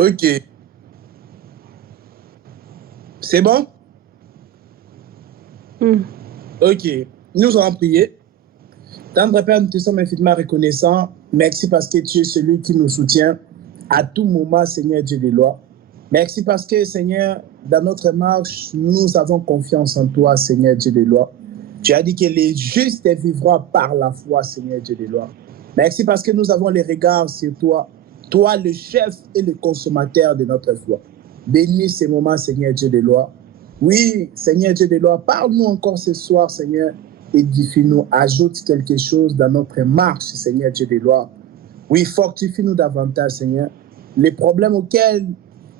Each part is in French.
Ok. C'est bon? Ok. Nous allons prier. Tendre Père, nous te sommes infiniment reconnaissants. Merci parce que tu es celui qui nous soutient à tout moment, Seigneur Dieu des lois. Merci parce que, Seigneur, dans notre marche, nous avons confiance en toi, Seigneur Dieu des lois. Tu as dit que les justes vivront par la foi, Seigneur Dieu des lois. Merci parce que nous avons les regards sur toi, toi le chef et le consommateur de notre foi. Bénis ces moments, Seigneur Dieu des lois. Oui, Seigneur Dieu des lois, parle-nous encore ce soir, Seigneur. Édifie-nous, ajoute quelque chose dans notre marche, Seigneur Dieu des lois. Oui, fortifie-nous davantage, Seigneur. Les problèmes auxquels,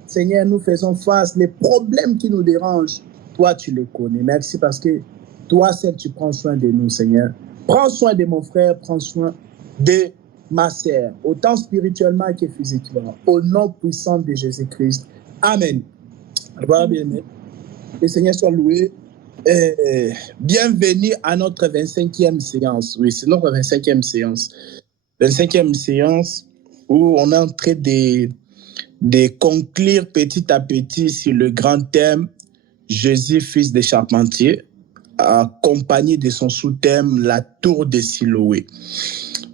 Seigneur, nous faisons face, les problèmes qui nous dérangent, toi, tu les connais. Merci parce que toi, seul, tu prends soin de nous, Seigneur. Prends soin de mon frère, prends soin de ma sœur, autant spirituellement que physiquement. Au nom puissant de Jésus-Christ. Amen. Voilà, bien-aimé. Le Seigneur soit loué. Bienvenue à notre 25e séance. Oui, c'est notre 25e séance. 25e séance où on est en train de conclure petit à petit sur le grand thème Jésus, fils de charpentier, accompagné de son sous-thème La tour de Siloé.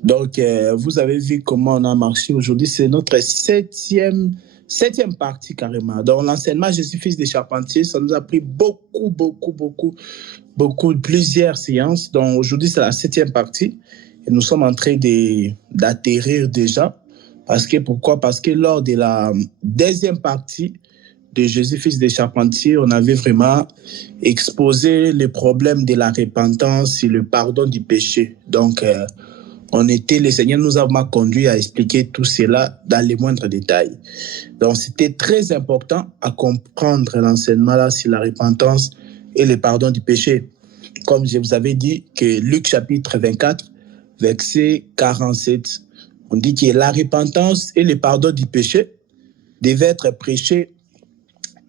Donc, vous avez vu comment on a marché aujourd'hui. C'est notre septième partie carrément. Dans l'enseignement Jésus, fils des charpentiers, ça nous a pris plusieurs séances. Donc, aujourd'hui, c'est la 7e partie. Et nous sommes en train d'atterrir déjà. Pourquoi? Parce que lors de la 2e partie de Jésus, fils des charpentiers, on avait vraiment exposé les problèmes de la repentance et le pardon du péché. Donc, le Seigneur nous a conduit à expliquer tout cela dans les moindres détails. Donc, c'était très important à comprendre l'enseignement là sur la repentance et le pardon du péché. Comme je vous avais dit que Luc chapitre 24, verset 47, on dit que la repentance et le pardon du péché devaient être prêchés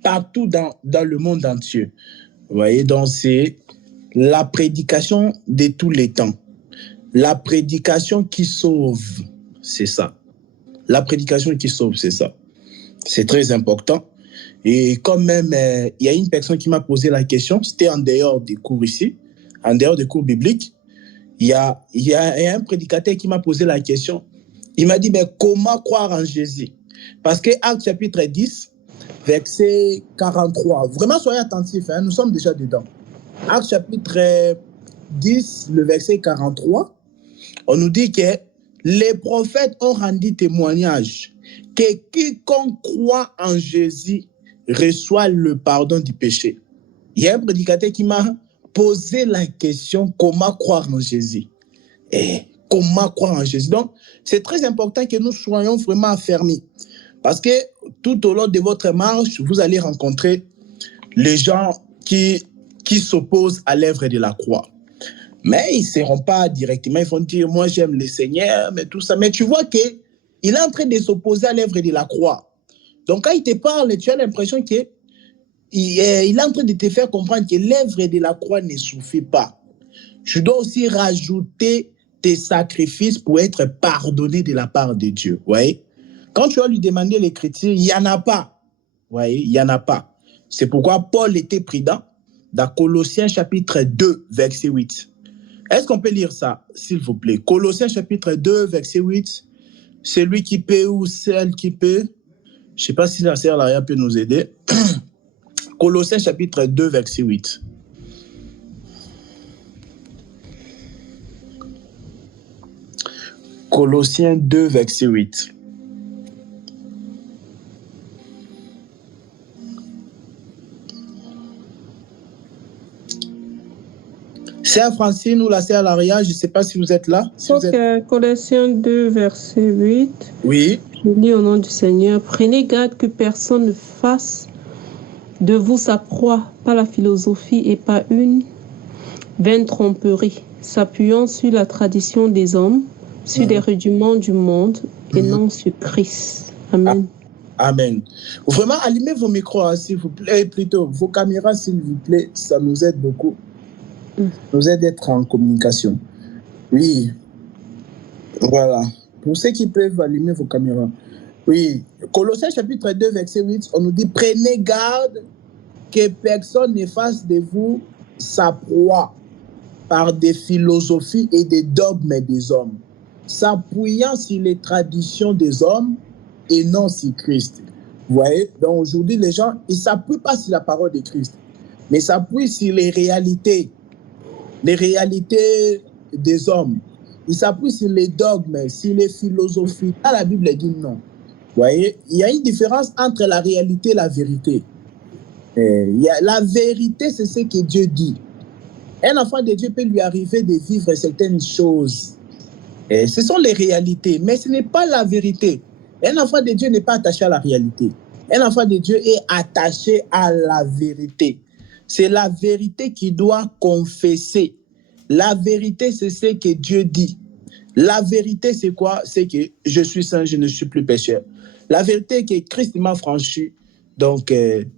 partout dans le monde entier. Vous voyez, donc c'est la prédication de tous les temps. La prédication qui sauve, c'est ça. La prédication qui sauve, c'est ça. C'est très important. Et quand même, il y a une personne qui m'a posé la question, c'était en dehors des cours ici, en dehors des cours bibliques. Il y a un prédicateur qui m'a posé la question. Il m'a dit, mais comment croire en Jésus? Parce que Actes chapitre 10, verset 43, vraiment soyez attentifs, nous sommes déjà dedans. Actes chapitre 10, le verset 43, on nous dit que les prophètes ont rendu témoignage que quiconque croit en Jésus reçoit le pardon du péché. Il y a un prédicateur qui m'a posé la question, comment croire en Jésus? Comment croire en Jésus? Donc, c'est très important que nous soyons vraiment affermis. Parce que tout au long de votre marche, vous allez rencontrer les gens qui s'opposent à l'œuvre de la croix. Mais ils ne seront pas directement, ils vont dire, moi j'aime le Seigneur, mais tout ça. Mais tu vois qu'il est en train de s'opposer à l'œuvre de la croix. Donc quand il te parle, tu as l'impression qu'il est en train de te faire comprendre que l'œuvre de la croix ne suffit pas. Tu dois aussi rajouter tes sacrifices pour être pardonné de la part de Dieu. Ouais. Quand tu vas lui demander l'écriture, il n'y en a pas. Ouais, il n'y en a pas. C'est pourquoi Paul était prudent dans Colossiens chapitre 2, verset 8. Est-ce qu'on peut lire ça, s'il vous plaît? Colossiens chapitre 2, verset 8. Celui qui peut ou celle qui peut. Je ne sais pas si la sœur Laria peut nous aider. Colossiens chapitre 2, verset 8. Colossiens 2, verset 8. Sœur Francine ou la sœur Laria, je ne sais pas si vous êtes là. Si Colossiens 2, verset 8. Oui. Je lis au nom du Seigneur. Prenez garde que personne ne fasse de vous sa proie, pas la philosophie et pas une vaine tromperie, s'appuyant sur la tradition des hommes, sur des rudiments du monde et non sur Christ. Amen. Amen. Vraiment, allumez vos micros, s'il vous plaît, plutôt vos caméras, s'il vous plaît, ça nous aide beaucoup. Nous aide d'être en communication. Oui. Voilà. Pour ceux qui peuvent allumer vos caméras. Oui, Colossiens chapitre 2, verset 8, on nous dit, prenez garde que personne ne fasse de vous sa proie par des philosophies et des dogmes des hommes, s'appuyant sur les traditions des hommes et non sur Christ. Vous voyez, donc aujourd'hui, les gens, ils ne s'appuient pas sur la parole de Christ, mais s'appuient sur les réalités des hommes. Ils s'appuient sur les dogmes, sur les philosophies. Là, la Bible dit non. Vous voyez, il y a une différence entre la réalité et la vérité. La vérité, c'est ce que Dieu dit. Un enfant de Dieu peut lui arriver de vivre certaines choses. Ce sont les réalités, mais ce n'est pas la vérité. Un enfant de Dieu n'est pas attaché à la réalité. Un enfant de Dieu est attaché à la vérité. C'est la vérité qui doit confesser. La vérité, c'est ce que Dieu dit. La vérité, c'est quoi? C'est que je suis saint, je ne suis plus pécheur. La vérité est que Christ m'a franchi, donc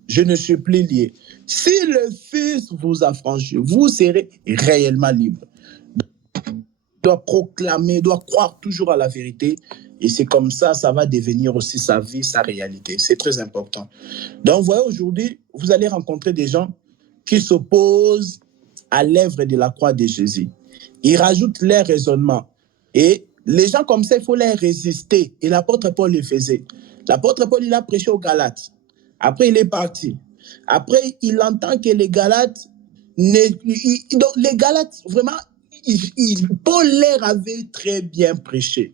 je ne suis plus lié. Si le Fils vous a franchi, vous serez réellement libre. Doit proclamer, doit croire toujours à la vérité. Et c'est comme ça, ça va devenir aussi sa vie, sa réalité. C'est très important. Donc, vous voyez, aujourd'hui, vous allez rencontrer des gens qui s'opposent à l'œuvre de la croix de Jésus. Ils rajoutent leur raisonnement. Et les gens comme ça, il faut les résister. Et l'apôtre Paul le faisait. L'apôtre Paul, il a prêché aux Galates. Après, il est parti. Après, il entend que les Galates, donc les Galates, vraiment, Paul leur avait très bien prêché.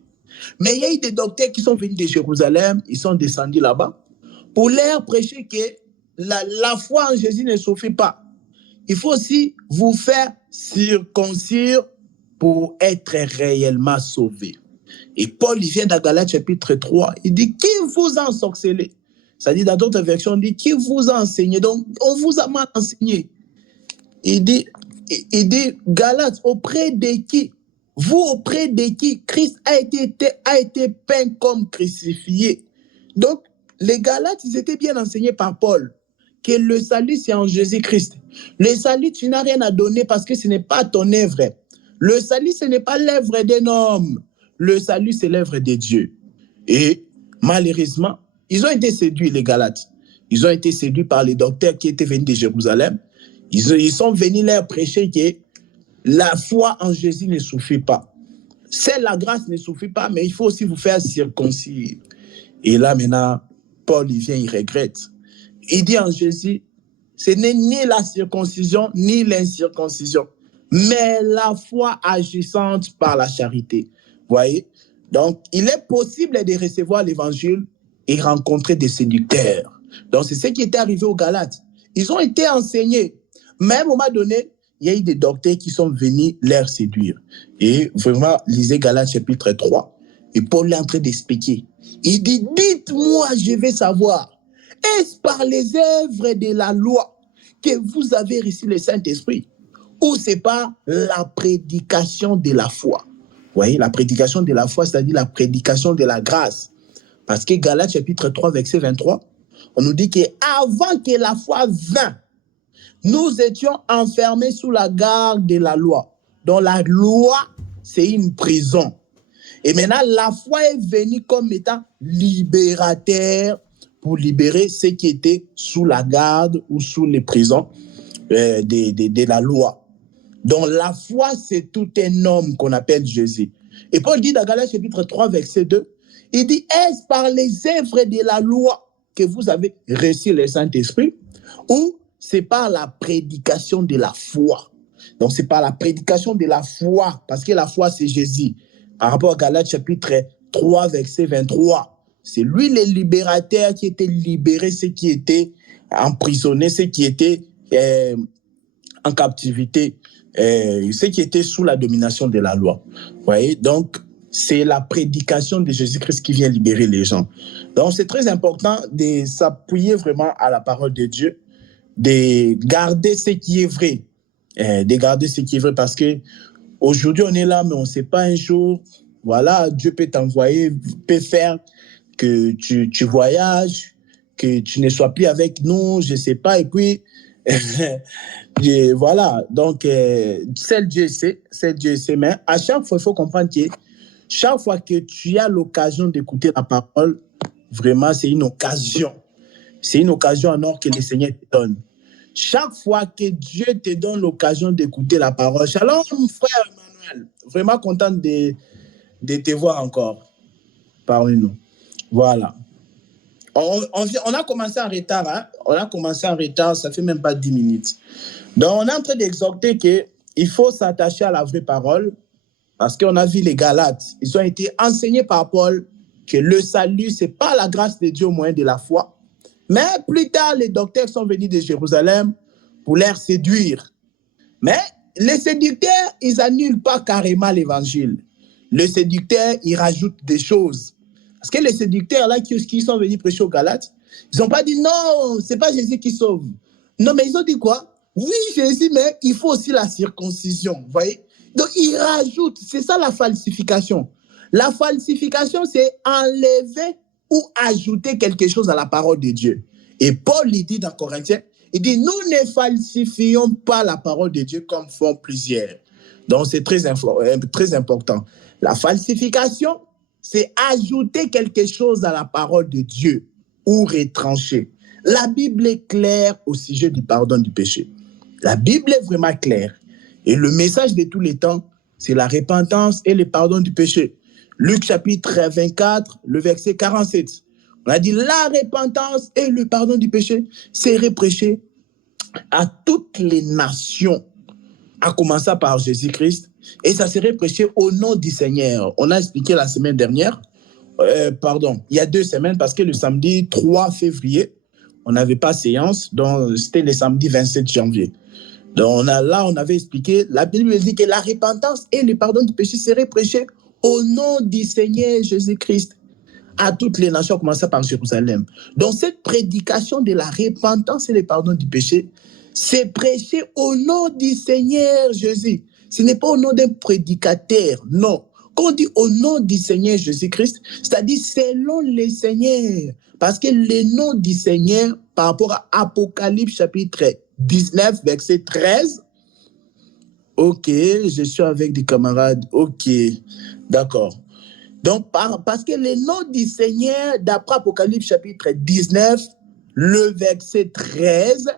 Mais il y a eu des docteurs qui sont venus de Jérusalem, ils sont descendus là-bas, pour leur prêcher que la foi en Jésus ne suffit pas. Il faut aussi vous faire circoncire pour être réellement sauvé. Et Paul, il vient dans Galates chapitre 3, il dit, qui vous a ensorcelé? Ça dit dans d'autres versions, on dit, qui vous a enseigné? Donc, on vous a mal enseigné. Il dit, Galates, auprès de qui? Vous, auprès de qui Christ a été peint comme crucifié. Donc, les Galates, ils étaient bien enseignés par Paul, que le salut, c'est en Jésus-Christ. Le salut, tu n'as rien à donner parce que ce n'est pas ton œuvre. Le salut, ce n'est pas l'œuvre d'un homme. Le salut, c'est l'œuvre de Dieu. Et malheureusement, ils ont été séduits, les Galates. Ils ont été séduits par les docteurs qui étaient venus de Jérusalem. Ils sont venus leur prêcher que la foi en Jésus ne suffit pas. C'est la grâce ne suffit pas, mais il faut aussi vous faire circoncire. Et là, maintenant, Paul, il vient, il regrette. Il dit en Jésus, ce n'est ni la circoncision, ni l'incirconcision, mais la foi agissante par la charité. Vous voyez? Donc, il est possible de recevoir l'évangile et rencontrer des séducteurs. Donc, c'est ce qui était arrivé aux Galates. Ils ont été enseignés. Mais à un moment donné, il y a eu des docteurs qui sont venus les séduire. Et vraiment, lisez Galates chapitre 3. Et Paul est en train d'expliquer. Il dit, dites-moi, je vais savoir. Est-ce par les œuvres de la loi que vous avez reçu le Saint-Esprit? Ou c'est par la prédication de la foi? Vous voyez, la prédication de la foi, c'est-à-dire la prédication de la grâce. Parce que Galates chapitre 3, verset 23, on nous dit qu'avant que la foi vînt, nous étions enfermés sous la garde de la loi. Donc la loi, c'est une prison. Et maintenant, la foi est venue comme étant libérateur pour libérer ceux qui étaient sous la garde ou sous les prisons de la loi. Donc la foi, c'est tout un homme qu'on appelle Jésus. Et Paul dit dans Galates chapitre 3, verset 2, il dit, est-ce par les œuvres de la loi que vous avez reçu le Saint-Esprit ou c'est par la prédication de la foi? Donc c'est par la prédication de la foi, parce que la foi, c'est Jésus. Par rapport à Galates chapitre 3, verset 23, c'est lui le libérateur qui était libéré, ceux qui étaient emprisonnés, ceux qui étaient en captivité, ceux qui étaient sous la domination de la loi. Vous voyez, donc c'est la prédication de Jésus-Christ qui vient libérer les gens. Donc c'est très important de s'appuyer vraiment à la parole de Dieu, de garder ce qui est vrai, parce que aujourd'hui on est là, mais on ne sait pas un jour, voilà, Dieu peut t'envoyer, peut faire que tu voyages, que tu ne sois plus avec nous, je ne sais pas, et puis et voilà, donc seul Dieu sait, mais à chaque fois, il faut comprendre que chaque fois que tu as l'occasion d'écouter la parole, vraiment, c'est une occasion. C'est une occasion en or que le Seigneur te donne. Chaque fois que Dieu te donne l'occasion d'écouter la parole. Shalom, frère Emmanuel. Vraiment content de te voir encore parmi nous. Voilà. On a commencé en retard. Hein? On a commencé en retard, ça fait même pas 10 minutes. Donc, on est en train d'exhorter qu'il faut s'attacher à la vraie parole parce qu'on a vu les Galates. Ils ont été enseignés par Paul que le salut, ce n'est pas la grâce de Dieu au moyen de la foi. Mais plus tard, les docteurs sont venus de Jérusalem pour les séduire. Mais les séducteurs, ils n'annulent pas carrément l'évangile. Le séducteur, il rajoute des choses. Parce que les séducteurs, là, qui sont venus prêcher aux Galates, ils n'ont pas dit non, ce n'est pas Jésus qui sauve. Non, mais ils ont dit quoi? Oui, Jésus, mais il faut aussi la circoncision. Vous voyez? Donc, ils rajoutent. C'est ça la falsification. La falsification, c'est enlever ou ajouter quelque chose à la parole de Dieu. Et Paul, il dit dans Corinthiens, il dit, nous ne falsifions pas la parole de Dieu comme font plusieurs. Donc, c'est très important. La falsification, c'est ajouter quelque chose à la parole de Dieu ou retrancher. La Bible est claire au sujet du pardon du péché. La Bible est vraiment claire. Et le message de tous les temps, c'est la repentance et le pardon du péché. Luc chapitre 24, le verset 47. On a dit la repentance et le pardon du péché seraient prêchés à toutes les nations, à commencer par Jésus-Christ, et ça serait prêché au nom du Seigneur. On a expliqué la semaine dernière, il y a 2 semaines, parce que le samedi 3 février, on n'avait pas séance, donc c'était le samedi 27 janvier. Donc on avait expliqué, la Bible dit que la repentance et le pardon du péché seraient prêchés au nom du Seigneur Jésus-Christ à toutes les nations, commençant par Jérusalem. Donc cette prédication de la repentance et le pardon du péché, c'est prêché au nom du Seigneur Jésus. Ce n'est pas au nom d'un prédicateur, non. Quand on dit au nom du Seigneur Jésus-Christ, c'est-à-dire selon le Seigneur. Parce que le nom du Seigneur, par rapport à Apocalypse chapitre 19, verset 13, ok, je suis avec des camarades, ok, d'accord. Donc, parce que le nom du Seigneur, d'après Apocalypse chapitre 19, le verset 13,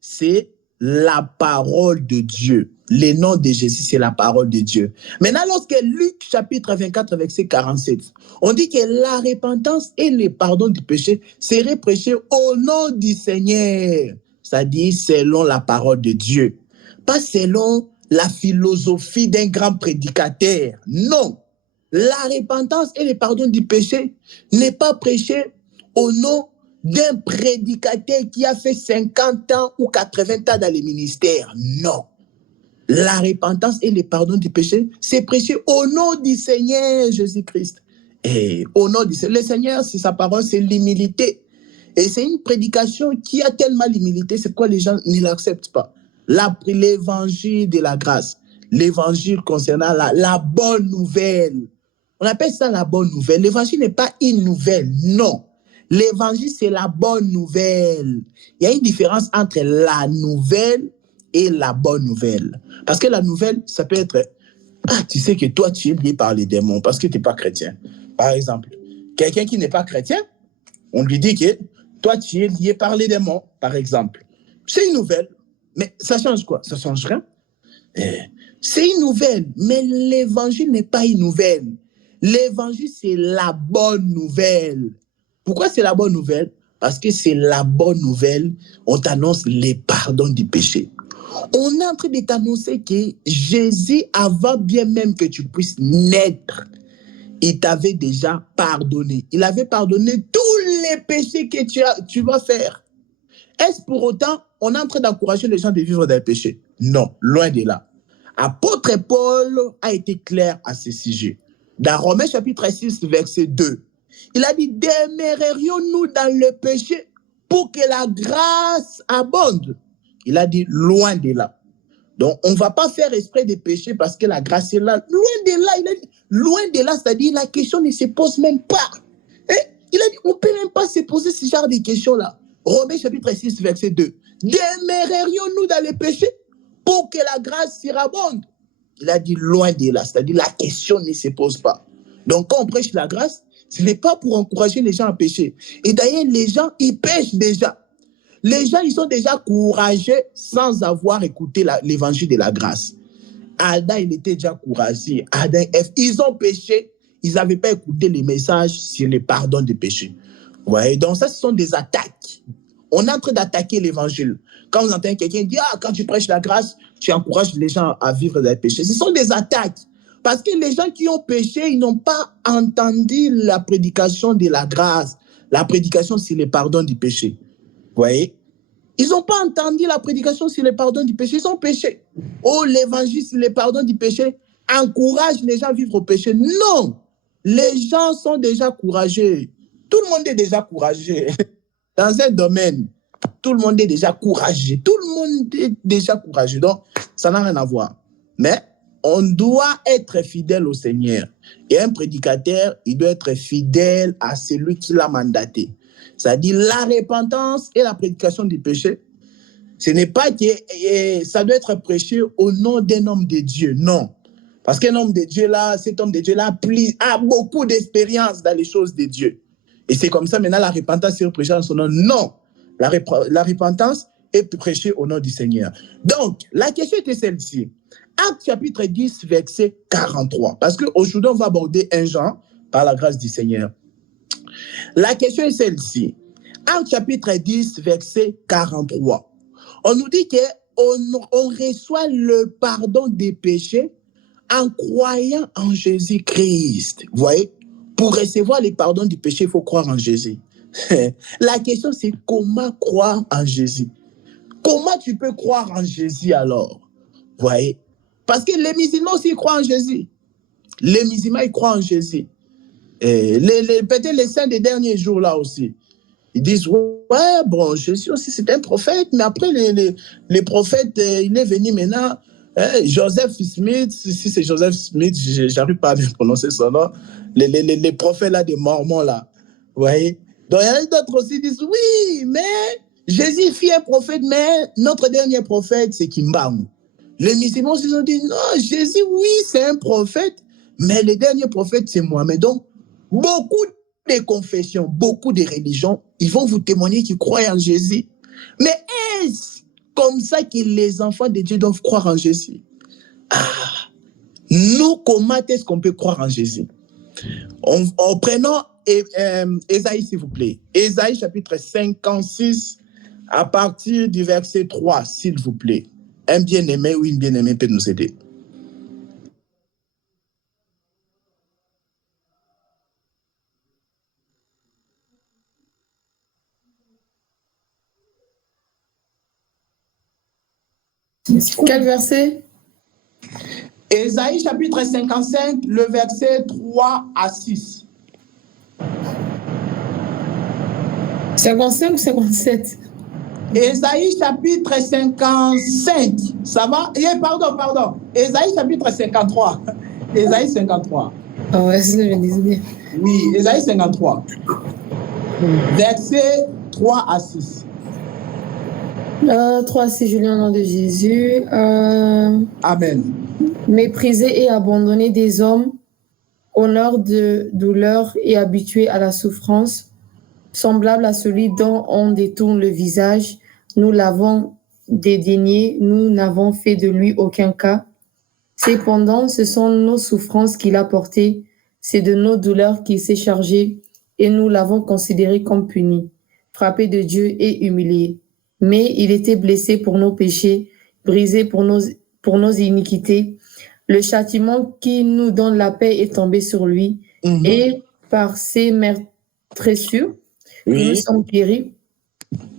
c'est la parole de Dieu. Le nom de Jésus, c'est la parole de Dieu. Maintenant, lorsque Luc chapitre 24, verset 47, on dit que la repentance et le pardon du péché seraient prêchés au nom du Seigneur, c'est-à-dire selon la parole de Dieu, pas selon la philosophie d'un grand prédicateur. Non. La repentance et le pardon du péché n'est pas prêché au nom d'un prédicateur qui a fait 50 ans ou 80 ans dans les ministères. Non. La repentance et le pardon du péché, c'est prêché au nom du Seigneur Jésus-Christ. Et au nom du Seigneur, le Seigneur, c'est sa parole, c'est l'humilité. Et c'est une prédication qui a tellement l'humilité, c'est pourquoi les gens ne l'acceptent pas. L'évangile de la grâce, l'évangile concernant la bonne nouvelle. On appelle ça la bonne nouvelle. L'évangile n'est pas une nouvelle, non. L'évangile, c'est la bonne nouvelle. Il y a une différence entre la nouvelle et la bonne nouvelle. Parce que la nouvelle, ça peut être, tu sais que toi, tu es lié par les démons parce que tu n'es pas chrétien. Par exemple, quelqu'un qui n'est pas chrétien, on lui dit que toi, tu es lié par les démons, par exemple. C'est une nouvelle, mais ça change quoi? Ça change rien. C'est une nouvelle, mais l'évangile n'est pas une nouvelle. L'évangile, c'est la bonne nouvelle. Pourquoi c'est la bonne nouvelle? Parce que c'est la bonne nouvelle. On t'annonce les pardons du péché. On est en train de t'annoncer que Jésus, avant bien même que tu puisses naître, il t'avait déjà pardonné. Il avait pardonné tous les péchés que tu vas faire. Est-ce pour autant, on est en train d'encourager les gens de vivre dans le péché? Non, loin de là. Apôtre Paul a été clair à ce sujet. Dans Romains chapitre 6, verset 2, il a dit, demeurerions-nous dans le péché pour que la grâce abonde? Il a dit, loin de là. Donc, on ne va pas faire exprès de pécher parce que la grâce est là. Loin de là, il a dit, loin de là, c'est-à-dire la question ne se pose même pas. Il a dit, on ne peut même pas se poser ce genre de questions-là. Romains chapitre 6, verset 2. Demeurerions-nous dans le péché pour que la grâce surabonde? Il a dit loin de là, c'est-à-dire la question ne se pose pas. Donc quand on prêche la grâce, Ce n'est pas pour encourager les gens à pécher. Et d'ailleurs, les gens, ils pêchent déjà. Les gens, ils sont déjà courageux sans avoir écouté l'évangile de la grâce. Adam, il était déjà courageux. Adam et Ève, ils ont péché. Ils n'avaient pas écouté les messages sur le pardon des péchés. Ouais, donc ça, ce sont des attaques. On est en train d'attaquer l'évangile. Quand vous entendez quelqu'un dire, quand tu prêches la grâce, tu encourages les gens à vivre dans le péché. Ce sont des attaques. Parce que les gens qui ont péché, ils n'ont pas entendu la prédication de la grâce. La prédication, c'est le pardon du péché. Vous voyez? Ils n'ont pas entendu la prédication sur le pardon du péché. Ils ont péché. Oh, l'évangile sur le pardon du péché encourage les gens à vivre au péché. Non! Les gens sont déjà courageux. Tout le monde est déjà courageux. Dans un domaine, tout le monde est déjà courageux. Tout le monde est déjà courageux. Donc, ça n'a rien à voir. Mais on doit être fidèle au Seigneur. Et un prédicateur, il doit être fidèle à celui qui l'a mandaté. C'est-à-dire la repentance et la prédication du péché. Ce n'est pas que ça doit être prêché au nom d'un homme de Dieu. Non. Parce qu'un homme de Dieu là, cet homme de Dieu là a beaucoup d'expérience dans les choses de Dieu. Et c'est comme ça maintenant la repentance est prêchée en son nom. Non. La repentance est prêchée au nom du Seigneur. Donc, la question était celle-ci. Actes chapitre 10, verset 43. Parce qu'aujourd'hui, on va aborder un Jean par la grâce du Seigneur. La question est celle-ci. Actes chapitre 10, verset 43. On nous dit qu'on reçoit le pardon des péchés en croyant en Jésus-Christ. Vous voyez? Pour recevoir le pardon du péché, il faut croire en Jésus. La question, c'est comment croire en Jésus? Comment tu peux croire en Jésus alors? Vous voyez? Parce que les musulmans aussi croient en Jésus. Les musulmans, ils croient en Jésus. Peut-être les saints des derniers jours là aussi. Ils disent, ouais, bon, Jésus aussi, c'est un prophète, mais après, les prophètes, il est venu maintenant. Joseph Smith, si c'est Joseph Smith, j'arrive pas à bien prononcer son nom. Les prophètes là, des Mormons là. Vous voyez? Donc, il y en a d'autres aussi qui disent, oui, mais Jésus fut un prophète, mais notre dernier prophète, c'est Kimbangu. Les musulmans ils ont dit, non, Jésus, oui, c'est un prophète, mais le dernier prophète, c'est Mohamed. Donc, beaucoup de confessions, beaucoup de religions, ils vont vous témoigner qu'ils croient en Jésus. Mais est-ce comme ça que les enfants de Dieu doivent croire en Jésus? Nous, comment est-ce qu'on peut croire en Jésus? En prenant Ésaïe, s'il vous plaît. Ésaïe, chapitre 56, à partir du verset 3, s'il vous plaît. Un bien-aimé ou une bien-aimée peut nous aider. Quel verset? Ésaïe chapitre 55, le verset 3 à 6. 55 ou 57? Ésaïe chapitre 55. Ça va? Pardon. Ésaïe chapitre 53. Ésaïe 53. Ah ouais, c'est ce que je disais. Oui, Ésaïe 53. Verset 3 à 6. 3 à 6, je lis au nom de Jésus. Amen. Méprisé et abandonné des hommes, honneur de douleur et habitué à la souffrance, semblable à celui dont on détourne le visage, nous l'avons dédaigné, nous n'avons fait de lui aucun cas. Cependant, ce sont nos souffrances qu'il a portées, c'est de nos douleurs qu'il s'est chargé, et nous l'avons considéré comme puni, frappé de Dieu et humilié. Mais il était blessé pour nos péchés, brisé pour nos iniquités. Le châtiment qui nous donne la paix est tombé sur lui, et par ses meurtrissures, nous sommes guéris.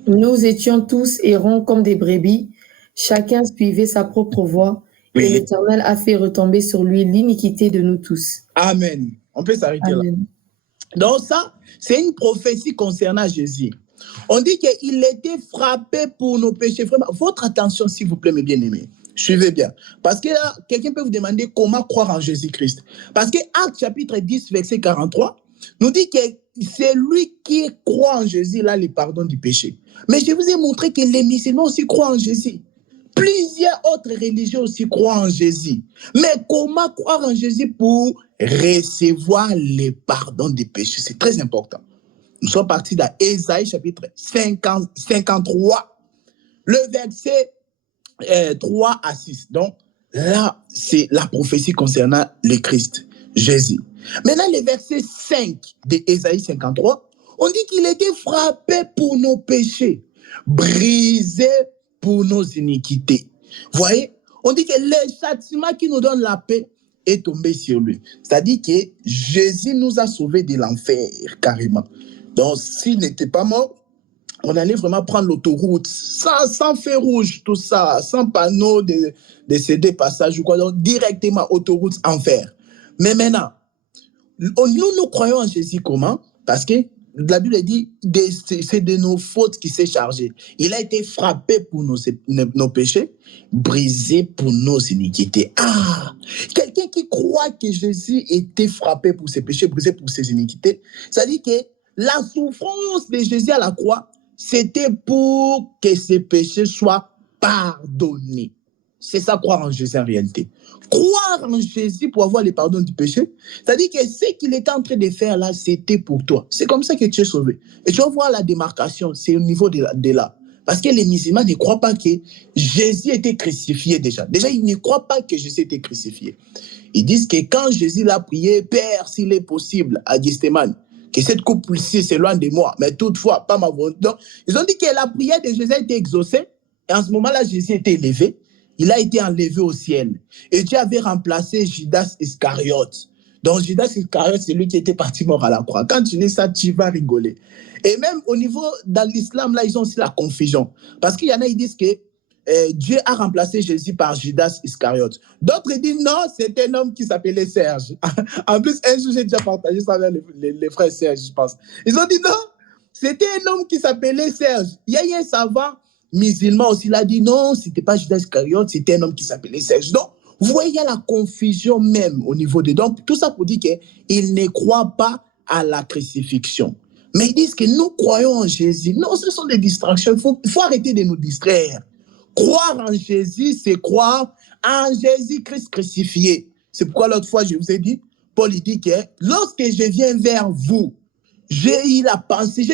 Nous étions tous errants comme des brebis, chacun suivait sa propre voie, et l'Éternel a fait retomber sur lui l'iniquité de nous tous. Amen. On peut s'arrêter là. Donc ça, c'est une prophétie concernant Jésus. On dit qu'il était frappé pour nos péchés. Vraiment, votre attention, s'il vous plaît, mes bien-aimés. Suivez bien. Parce que là, quelqu'un peut vous demander comment croire en Jésus-Christ. Parce que Actes chapitre 10, verset 43, nous dit que c'est lui qui croit en Jésus, là, le pardon du péché. Mais je vous ai montré que les musulmans aussi croient en Jésus. Plusieurs autres religions aussi croient en Jésus. Mais comment croire en Jésus pour recevoir le pardon des péchés. C'est très important. Nous sommes partis dans Ésaïe chapitre 53, le verset 3 à 6. Donc, là, c'est la prophétie concernant le Christ, Jésus. Maintenant, le verset 5 de Ésaïe 53, on dit qu'il était frappé pour nos péchés, brisé pour nos iniquités. Vous voyez, on dit que le châtiment qui nous donne la paix est tombé sur lui. C'est-à-dire que Jésus nous a sauvés de l'enfer, carrément. Donc, s'il n'était pas mort, on allait vraiment prendre l'autoroute, sans feu rouge, tout ça, sans panneau de CD passage ou quoi, donc directement autoroute enfer. Mais maintenant, nous croyons en Jésus comment? Parce que la Bible dit, c'est de nos fautes qu'il s'est chargé. Il a été frappé pour nos péchés, brisé pour nos iniquités. Ah! Quelqu'un qui croit que Jésus était frappé pour ses péchés, brisé pour ses iniquités, ça dit que la souffrance de Jésus à la croix, c'était pour que ses péchés soient pardonnés. C'est ça, croire en Jésus en réalité. Croire en Jésus pour avoir le pardon du péché, c'est-à-dire que ce qu'il était en train de faire là, c'était pour toi. C'est comme ça que tu es sauvé. Et tu vas voir la démarcation, c'est au niveau de là. Parce que les musulmans ne croient pas que Jésus était crucifié déjà. Déjà, ils ne croient pas que Jésus était crucifié. Ils disent que quand Jésus l'a prié, Père, s'il est possible, à Gethsémane, que cette coupe-ci s'éloigne de moi, mais toutefois, pas ma volonté. Donc, ils ont dit que la prière de Jésus a été exaucée, et en ce moment-là, Jésus était élevé, il a été enlevé au ciel. Et Dieu avait remplacé Judas Iscariote. Donc, Judas Iscariote, c'est lui qui était parti mort à la croix. Quand tu lis ça, tu vas rigoler. Et même au niveau, dans l'islam, là, ils ont aussi la confusion. Parce qu'il y en a, ils disent que Dieu a remplacé Jésus par Judas Iscariote. D'autres disent non, c'est un homme qui s'appelait Serge. En plus, un jour, j'ai déjà partagé ça avec les frères Serge, je pense. Ils ont dit non, c'était un homme qui s'appelait Serge. Il y a eu un savant musulman aussi, il a dit non, c'était pas Judas Iscariote, c'était un homme qui s'appelait Serge. Donc, vous voyez, il y a la confusion même au niveau de... Donc, tout ça pour dire qu'ils ne croient pas à la crucifixion. Mais ils disent que nous croyons en Jésus. Non, ce sont des distractions. Il faut arrêter de nous distraire. Croire en Jésus, c'est croire en Jésus-Christ crucifié. C'est pourquoi l'autre fois, je vous ai dit, Paul dit que lorsque je viens vers vous, j'ai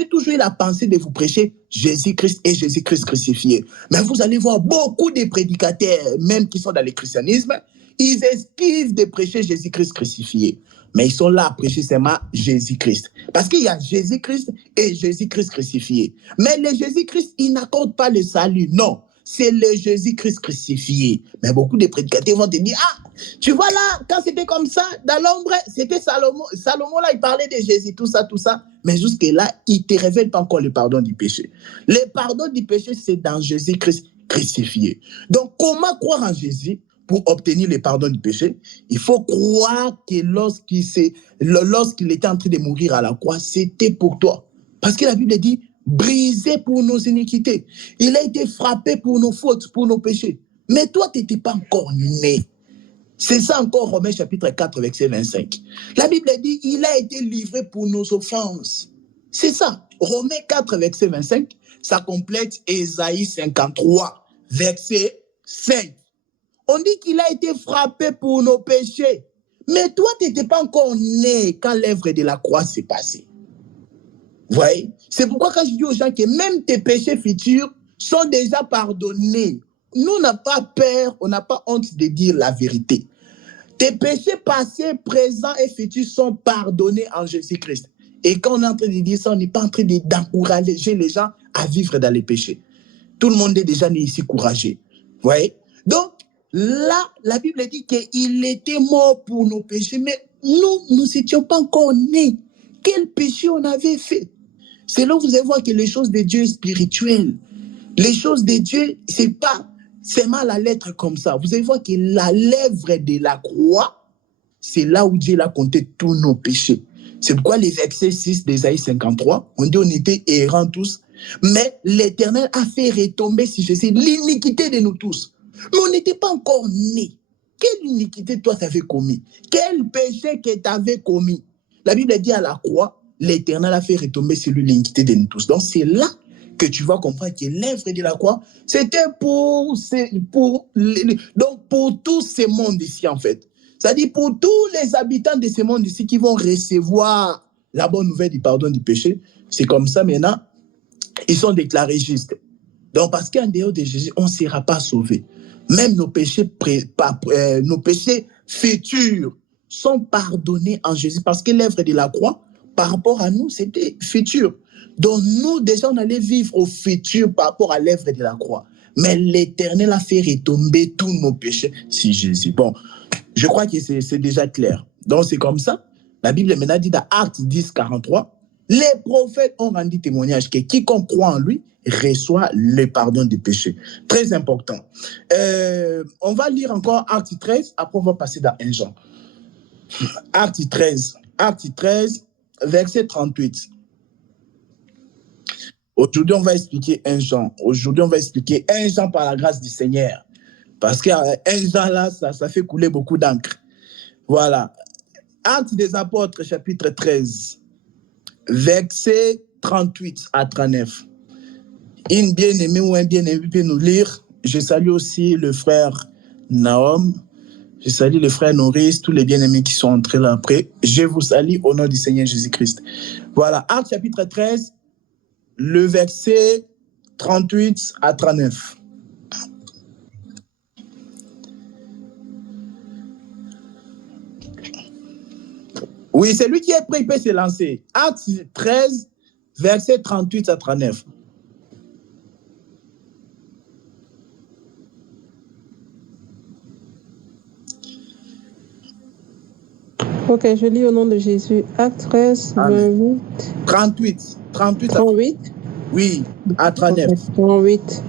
toujours eu la pensée de vous prêcher Jésus-Christ et Jésus-Christ crucifié. Mais vous allez voir beaucoup de prédicateurs, même qui sont dans le christianisme, ils esquivent de prêcher Jésus-Christ crucifié. Mais ils sont là à prêcher seulement Jésus-Christ. Parce qu'il y a Jésus-Christ et Jésus-Christ crucifié. Mais le Jésus-Christ, il n'accorde pas le salut, non. C'est le Jésus-Christ crucifié. Mais beaucoup de prédicateurs vont te dire, ah, tu vois là, quand c'était comme ça, dans l'ombre, c'était Salomon. Salomon, là, il parlait de Jésus, tout ça. Mais jusque-là, il ne te révèle pas encore le pardon du péché. Le pardon du péché, c'est dans Jésus-Christ crucifié. Donc, comment croire en Jésus pour obtenir le pardon du péché? Il faut croire que lorsqu'il était en train de mourir à la croix, c'était pour toi. Parce que la Bible dit, brisé pour nos iniquités. Il a été frappé pour nos fautes, pour nos péchés. Mais toi, tu n'étais pas encore né. C'est ça encore Romains chapitre 4, verset 25. La Bible dit, il a été livré pour nos offenses. C'est ça. Romains 4, verset 25, ça complète Ésaïe 53, verset 5. On dit qu'il a été frappé pour nos péchés. Mais toi, tu n'étais pas encore né quand l'œuvre de la croix s'est passée. Vous voyez? C'est pourquoi quand je dis aux gens que même tes péchés futurs sont déjà pardonnés. Nous, on n'a pas peur, on n'a pas honte de dire la vérité. Tes péchés passés, présents et futurs sont pardonnés en Jésus-Christ. Et quand on est en train de dire ça, on n'est pas en train d'encourager les gens à vivre dans les péchés. Tout le monde est déjà né ici courageux. Vous voyez? Donc, là, la Bible dit qu'il était mort pour nos péchés, mais nous n'étions pas encore nés. Quel péché on avait fait? C'est là où vous allez voir que les choses de Dieu sont spirituelles. Les choses de Dieu, c'est pas seulement la lettre comme ça. Vous allez voir que la lèvre de la croix, c'est là où Dieu a compté tous nos péchés. C'est pourquoi les versets 6 d'Ésaïe 53, on dit on était errants tous, mais l'Éternel a fait retomber sur Jésus l'iniquité de nous tous. Mais on n'était pas encore nés. Quelle iniquité toi t'avais commis? Quel péché que tu avais commis? La Bible dit à la croix, l'Éternel a fait retomber sur lui l'iniquité de nous tous. Donc c'est là que tu vas comprendre que l'œuvre de la croix, c'était pour tous ces mondes ici en fait. C'est-à-dire pour tous les habitants de ce monde ici qui vont recevoir la bonne nouvelle du pardon du péché, c'est comme ça maintenant, ils sont déclarés justes. Donc parce qu'en dehors de Jésus, on ne sera pas sauvé. Même nos péchés futurs sont pardonnés en Jésus parce que l'œuvre de la croix, par rapport à nous, c'était futur. Donc nous, déjà, on allait vivre au futur par rapport à l'œuvre de la croix. Mais l'Éternel a fait retomber tous nos péchés sur Jésus. Bon, je crois que c'est déjà clair. Donc c'est comme ça. La Bible maintenant dit dans Actes 10, 43, les prophètes ont rendu témoignage que quiconque croit en lui reçoit le pardon des péchés. Très important. On va lire encore Actes 13, après on va passer dans 1 Jean. Actes 13, verset 38. Aujourd'hui, on va expliquer 1 Jean. Aujourd'hui, on va expliquer 1 Jean par la grâce du Seigneur. Parce qu'un Jean là, ça fait couler beaucoup d'encre. Voilà. Actes des apôtres, chapitre 13, verset 38 à 39. Une bien-aimée ou un bien-aimé peut nous lire. Je salue aussi le frère Naom. Je salue le frère Norris, tous les bien-aimés qui sont entrés là après. Je vous salue au nom du Seigneur Jésus-Christ. Voilà, Actes chapitre 13, le verset 38 à 39. Oui, c'est lui qui est prêt, il peut se lancer. Actes 13, verset 38 à 39. Ok, je lis au nom de Jésus. Acte 13, Amen. 28. 38. Oui, à 39. Okay, 38.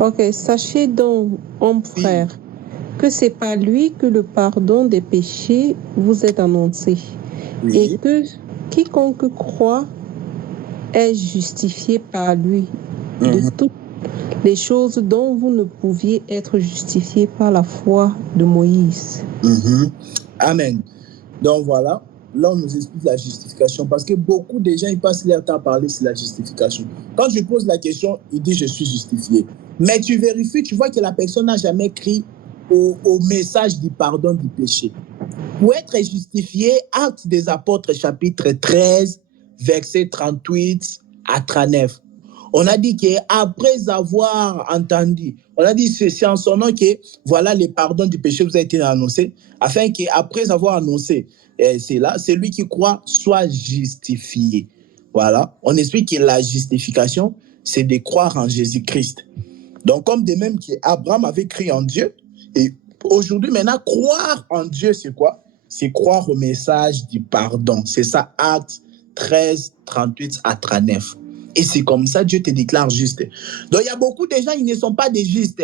Ok, sachez donc, homme frère, que c'est par lui que le pardon des péchés vous est annoncé. Oui. Et que quiconque croit est justifié par lui de toutes les choses dont vous ne pouviez être justifié par la foi de Moïse. Amen. Donc voilà, là on nous explique la justification parce que beaucoup de gens ils passent leur temps à parler sur la justification. Quand je pose la question, il dit je suis justifié. Mais tu vérifies, tu vois que la personne n'a jamais crié au message du pardon du péché. Pour être justifié, Actes des apôtres chapitre 13, verset 38 à 39. On a dit qu'après avoir entendu, on a dit c'est en son nom que voilà le pardon du péché vous a été annoncé, afin qu'après avoir annoncé c'est lui qui croit soit justifié. Voilà, on explique que la justification, c'est de croire en Jésus-Christ. Donc comme de même qu'Abraham avait cru en Dieu, et aujourd'hui maintenant croire en Dieu c'est quoi? C'est croire au message du pardon. C'est ça, Actes 13, 38 à 39. Et c'est comme ça Dieu te déclare juste. Donc il y a beaucoup de gens, ils ne sont pas des justes.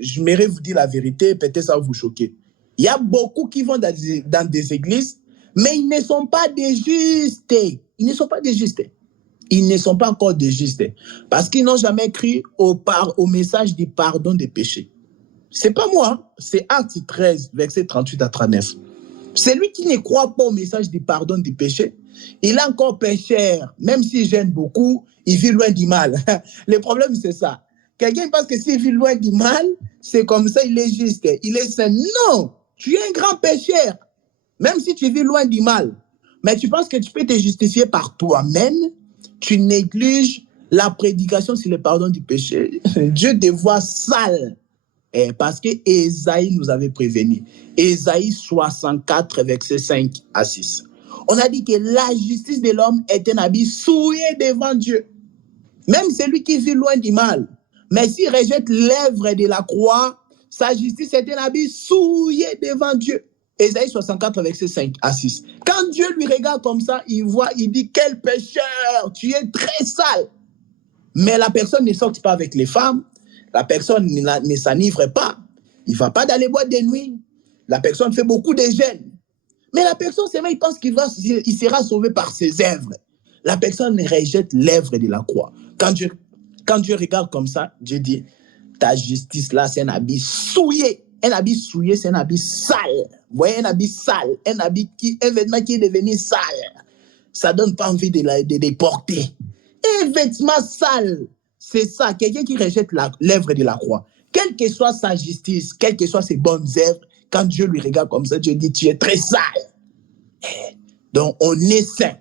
Je m'aimerais vous dire la vérité, peut-être ça va vous choquer. Il y a beaucoup qui vont dans des églises, mais ils ne sont pas des justes. Ils ne sont pas des justes. Ils ne sont pas encore des justes. Parce qu'ils n'ont jamais cru au message du pardon des péchés. C'est pas moi, c'est Actes 13, verset 38 à 39. Celui qui ne croit pas au message du pardon du péché, il est encore pécheur. Même s'il gêne beaucoup, il vit loin du mal. Le problème, c'est ça. Quelqu'un pense que s'il vit loin du mal, c'est comme ça, il est juste, il est saint. Non, tu es un grand pécheur. Même si tu vis loin du mal. Mais tu penses que tu peux te justifier par toi-même, tu négliges la prédication sur le pardon du péché. Dieu te voit sale. Parce que Ésaïe nous avait prévenu. Ésaïe 64, verset 5 à 6. On a dit que la justice de l'homme est un habit souillé devant Dieu. Même celui qui vit loin du mal. Mais s'il rejette l'œuvre de la croix, sa justice est un habit souillé devant Dieu. Ésaïe 64, verset 5 à 6. Quand Dieu lui regarde comme ça, il voit, il dit, quel pécheur, tu es très sale. Mais la personne ne sort pas avec les femmes. La personne ne s'enivre pas. Il ne va pas dans les boîtes de nuit. La personne fait beaucoup de jeûnes. Mais la personne, c'est vrai, il pense qu'il sera sauvé par ses œuvres. La personne rejette l'œuvre de la croix. Quand Dieu regarde comme ça, Dieu dit, ta justice là, c'est un habit souillé. Un habit souillé, c'est un habit sale. Vous voyez, un habit sale. Un vêtement qui est devenu sale. Ça ne donne pas envie de les porter. Un vêtement sale. C'est ça, quelqu'un qui rejette l'œuvre de la croix. Quelle que soit sa justice, quelles que soient ses bonnes œuvres, quand Dieu lui regarde comme ça, Dieu dit, tu es très sale. Donc, on est saint.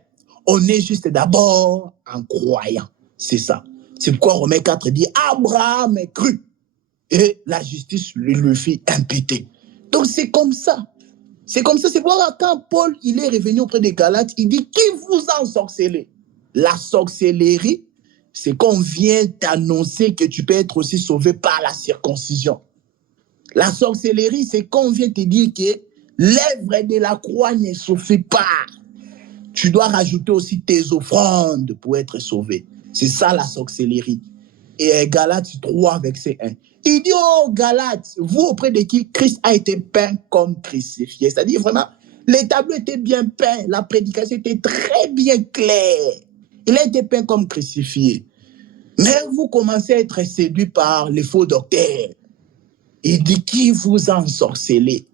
On est juste d'abord en croyant. C'est ça. C'est pourquoi Romains 4 dit, Abraham est cru. Et la justice lui fit imputer. Donc, c'est comme ça. C'est comme ça. C'est pourquoi quand Paul il est revenu auprès des Galates, il dit, qui vous a ensorcelé? La sorcellerie, c'est qu'on vient t'annoncer que tu peux être aussi sauvé par la circoncision. La sorcellerie, c'est qu'on vient te dire que l'œuvre de la croix ne suffit pas. Tu dois rajouter aussi tes offrandes pour être sauvé. C'est ça la sorcellerie. Et Galates 3, verset 1. Il dit, oh Galates, vous auprès de qui Christ a été peint comme crucifié. C'est-à-dire vraiment, les tableaux étaient bien peints, la prédication était très bien claire. Il a été peint comme crucifié. Mais vous commencez à être séduit par les faux docteurs. Il dit, qui vous a ensorcelé?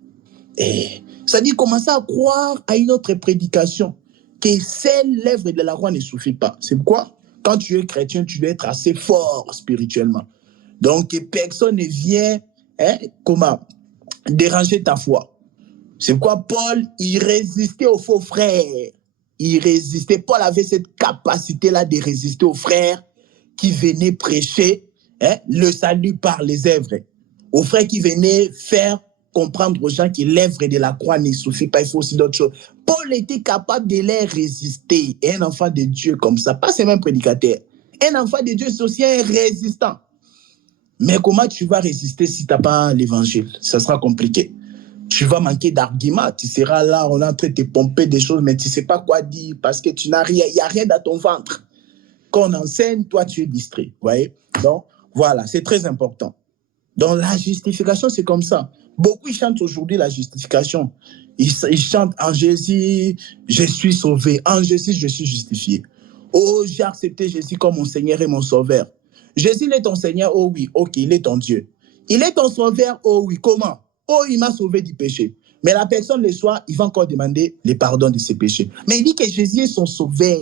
C'est-à-dire, commencez à croire à une autre prédication, que seule l'œuvre de la croix ne suffit pas. C'est pourquoi, quand tu es chrétien, tu dois être assez fort spirituellement. Donc, personne ne vient déranger ta foi. C'est pourquoi Paul, il résistait aux faux frères. Il résistait. Paul avait cette capacité-là de résister aux frères qui venaient prêcher le salut par les œuvres. Aux frères qui venaient faire comprendre aux gens que l'œuvre de la croix ne suffit pas, il faut aussi d'autres choses. Paul était capable de les résister. Et un enfant de Dieu comme ça, pas seulement un prédicateur. Un enfant de Dieu, c'est aussi un résistant. Mais comment tu vas résister si tu n'as pas l'évangile? Ça sera compliqué. Tu vas manquer d'arguments. Tu seras là, on est en train de te pomper des choses, mais tu ne sais pas quoi dire parce que tu n'as rien. Il n'y a rien dans ton ventre. Quand on enseigne, toi, tu es distrait. Vous voyez? Donc, voilà, c'est très important. Donc, la justification, c'est comme ça. Beaucoup, ils chantent aujourd'hui la justification. Ils chantent en Jésus, je suis sauvé. En Jésus, je suis justifié. Oh, j'ai accepté Jésus comme mon Seigneur et mon Sauveur. Jésus, il est ton Seigneur, oh oui, ok, il est ton Dieu. Il est ton Sauveur, oh oui, comment? Oh, il m'a sauvé du péché. Mais la personne, le soir, il va encore demander le pardon de ses péchés. Mais il dit que Jésus est son Sauveur.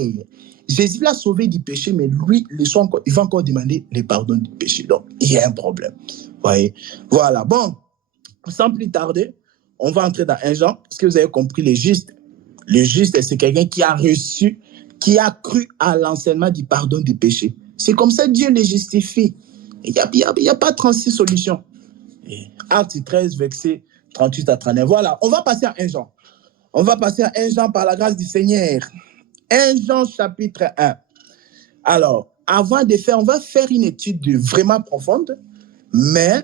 Jésus l'a sauvé du péché, mais lui, le soir, il va encore demander le pardon du péché. Donc, il y a un problème. Voyez? Voilà. Bon, sans plus tarder, on va entrer dans 1 Jean. Est-ce que vous avez compris le juste? Le juste, c'est quelqu'un qui a reçu, qui a cru à l'enseignement du pardon du péché. C'est comme ça que Dieu les justifie. Il n'y a pas 36 solutions. Acte 13, verset 38 à 39. Voilà, on va passer à 1 Jean. On va passer à 1 Jean par la grâce du Seigneur. 1 Jean chapitre 1. Alors, avant de faire, on va faire une étude vraiment profonde, mais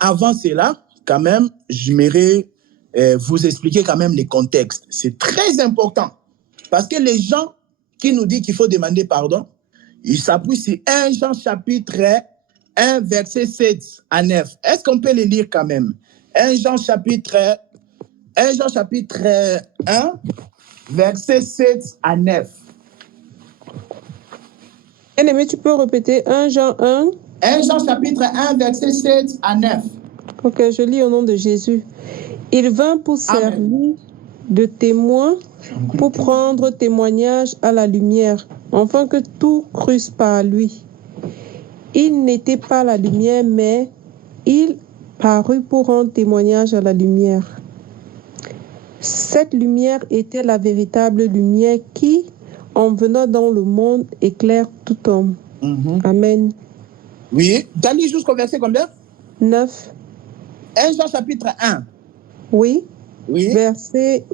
avant cela, quand même, j'aimerais vous expliquer quand même les contextes. C'est très important, parce que les gens qui nous disent qu'il faut demander pardon, ils s'appuient sur 1 Jean chapitre 1, verset 7 à 9. Est-ce qu'on peut les lire quand même? 1 Jean chapitre 1, verset 7 à 9. Bien-aimé, tu peux répéter 1 Jean 1? 1 Jean chapitre 1, verset 7 à 9. Ok, je lis au nom de Jésus. Il vint pour servir de témoin, pour prendre témoignage à la lumière, afin que tout crusse par lui. Il n'était pas la lumière, mais il parut pour rendre témoignage à la lumière. Cette lumière était la véritable lumière qui, en venant dans le monde, éclaire tout homme. Amen. Oui, tu as lu jusqu'au verset combien? 9. 1 Jean chapitre 1. Oui. Oui. Verset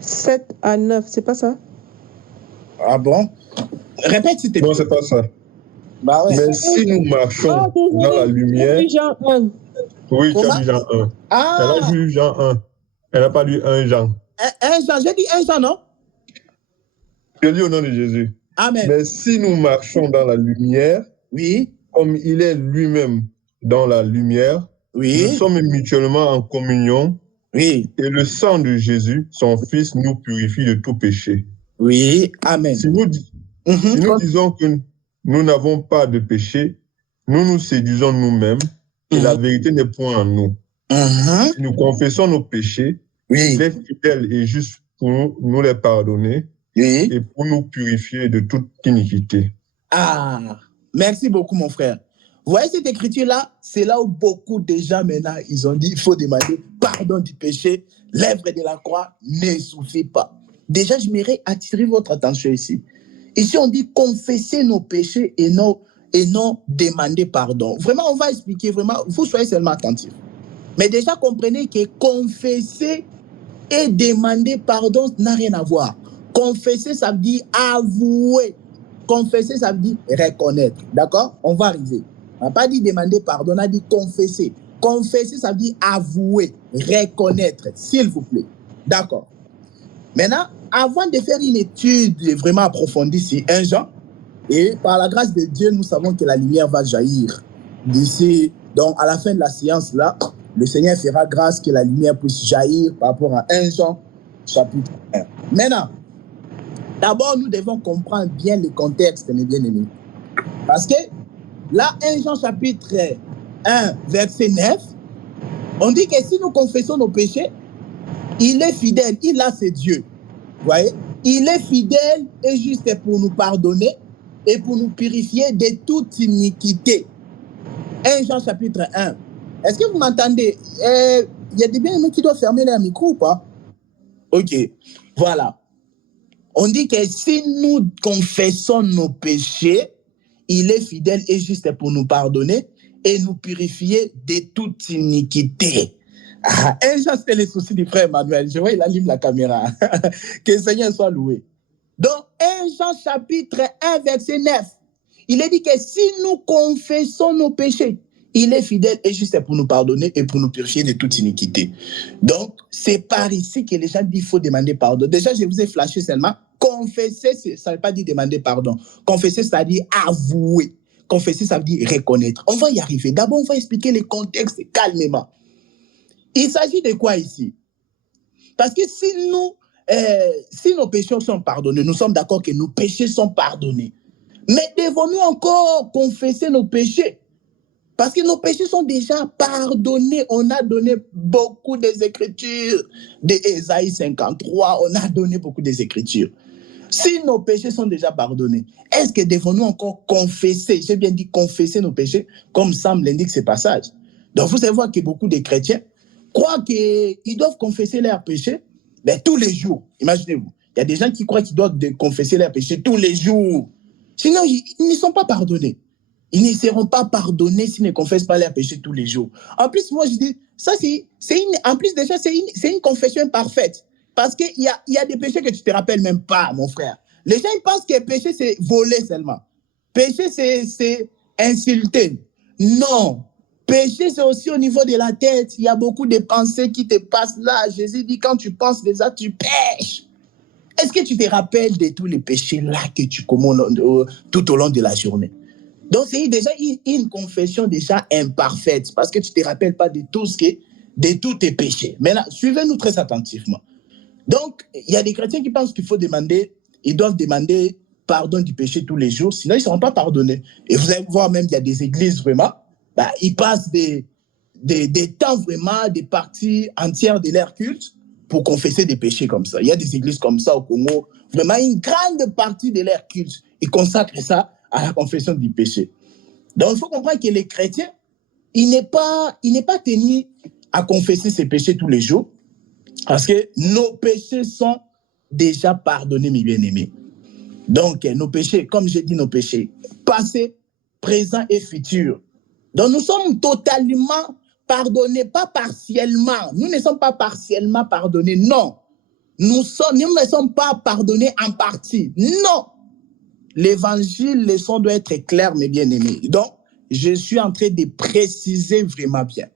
7 à 9, c'est pas ça? Ah bon? Répète si t'es. Non, c'est pas ça. Bah ouais. Mais si nous marchons dans la lumière. Jean 1. Oui, tu as lu Jean 1. Ah. Elle a lu Jean 1. Elle n'a pas lu 1 Jean. 1 Jean, j'ai dit 1 Jean, non? Je lis au nom de Jésus. Amen. Mais si nous marchons dans la lumière, oui, comme il est lui-même dans la lumière, oui, nous sommes mutuellement en communion. Oui. Et le sang de Jésus, son Fils, nous purifie de tout péché. Oui, amen. Si nous disons que nous n'avons pas de péché, nous nous séduisons nous-mêmes et la vérité n'est point en nous. Si nous confessons nos péchés, il est fidèle et juste pour nous les pardonner et pour nous purifier de toute iniquité. Ah, merci beaucoup mon frère. Vous voyez cette écriture-là, c'est là où beaucoup de gens maintenant, ils ont dit, il faut demander pardon du péché. L'œuvre de la croix ne suffit pas. Déjà, je m'aimerais attirer votre attention ici. Ici, on dit confesser nos péchés et non demander pardon. Vraiment, on va expliquer, vraiment, vous soyez seulement attentifs. Mais déjà, comprenez que confesser et demander pardon n'a rien à voir. Confesser, ça veut dire avouer. Confesser, ça veut dire reconnaître. D'accord? On va arriver. On n'a pas dit demander pardon, on a dit confesser. Confesser, ça veut dire avouer, reconnaître, s'il vous plaît. D'accord. Maintenant, avant de faire une étude vraiment approfondie sur 1 Jean, et par la grâce de Dieu, nous savons que la lumière va jaillir d'ici. Donc, à la fin de la séance, là, le Seigneur fera grâce que la lumière puisse jaillir par rapport à 1 Jean, chapitre 1. Maintenant, d'abord, nous devons comprendre bien le contexte, mes bien-aimés. Parce que là, 1 Jean, chapitre 1, verset 9, on dit que si nous confessons nos péchés, il est fidèle, il a ses dieux. Vous voyez? Il est fidèle et juste pour nous pardonner et pour nous purifier de toute iniquité. 1 Jean chapitre 1. Est-ce que vous m'entendez? Il y a des bien-aimés qui doivent fermer leur micro ou pas? Ok, voilà. On dit que si nous confessons nos péchés, il est fidèle et juste pour nous pardonner et nous purifier de toute iniquité. Ah, 1 Jean, c'était les soucis du frère Emmanuel. Je vois, il allume la caméra. Que le Seigneur soit loué. Donc, 1 Jean chapitre 1, verset 9, il est dit que si nous confessons nos péchés, il est fidèle et juste pour nous pardonner et pour nous purifier de toute iniquité. Donc, c'est par ici que les gens disent qu'il faut demander pardon. Déjà, je vous ai flashé seulement. Confesser, ça ne veut pas dire demander pardon. Confesser, c'est-à-dire avouer. Confesser, ça veut dire reconnaître. On va y arriver. D'abord, on va expliquer le contexte calmement. Il s'agit de quoi ici? Parce que si nos péchés sont pardonnés, nous sommes d'accord que nos péchés sont pardonnés. Mais devons-nous encore confesser nos péchés? Parce que nos péchés sont déjà pardonnés. On a donné beaucoup des Écritures. D'Ésaïe 53, on a donné beaucoup des Écritures. Si nos péchés sont déjà pardonnés, est-ce que devons-nous encore confesser? J'ai bien dit confesser nos péchés, comme Sam l'indique ce passage. Donc vous savez voir que beaucoup de chrétiens croient qu'ils doivent confesser leurs péchés tous les jours. Imaginez-vous, il y a des gens qui croient qu'ils doivent confesser leurs péchés tous les jours. Sinon, ils ne sont pas pardonnés. Ils ne seront pas pardonnés s'ils ne confessent pas leurs péchés tous les jours. En plus, moi, je dis, ça, en plus, déjà, c'est une confession imparfaite. Parce qu'il y a des péchés que tu ne te rappelles même pas, mon frère. Les gens, ils pensent que péché, c'est voler seulement. Péché, c'est insulter. Non. Péché, c'est aussi au niveau de la tête. Il y a beaucoup de pensées qui te passent là. Jésus dit, quand tu penses déjà, tu pêches. Est-ce que tu te rappelles de tous les péchés là que tu commets tout au long de la journée? Donc, c'est déjà une confession déjà imparfaite parce que tu ne te rappelles pas de tous tes péchés. Maintenant, suivez-nous très attentivement. Donc, il y a des chrétiens qui pensent qu'il faut ils doivent demander pardon du péché tous les jours, sinon ils ne seront pas pardonnés. Et vous allez voir même, il y a des églises vraiment, ils passent des temps vraiment, des parties entières de leur culte pour confesser des péchés comme ça. Il y a des églises comme ça au Congo, vraiment une grande partie de leur culte, ils consacrent ça à la confession du péché. Donc, il faut comprendre que les chrétiens, il n'est pas tenu à confesser ses péchés tous les jours, parce que nos péchés sont déjà pardonnés, mes bien-aimés. Donc, nos péchés, comme j'ai dit, nos péchés, passés, présents et futurs. Donc, nous sommes totalement pardonnés, pas partiellement. Nous ne sommes pas partiellement pardonnés, non. Nous ne sommes pas pardonnés en partie, non. L'évangile, le son doit être clair, mes bien-aimés. Donc, je suis en train de préciser vraiment bien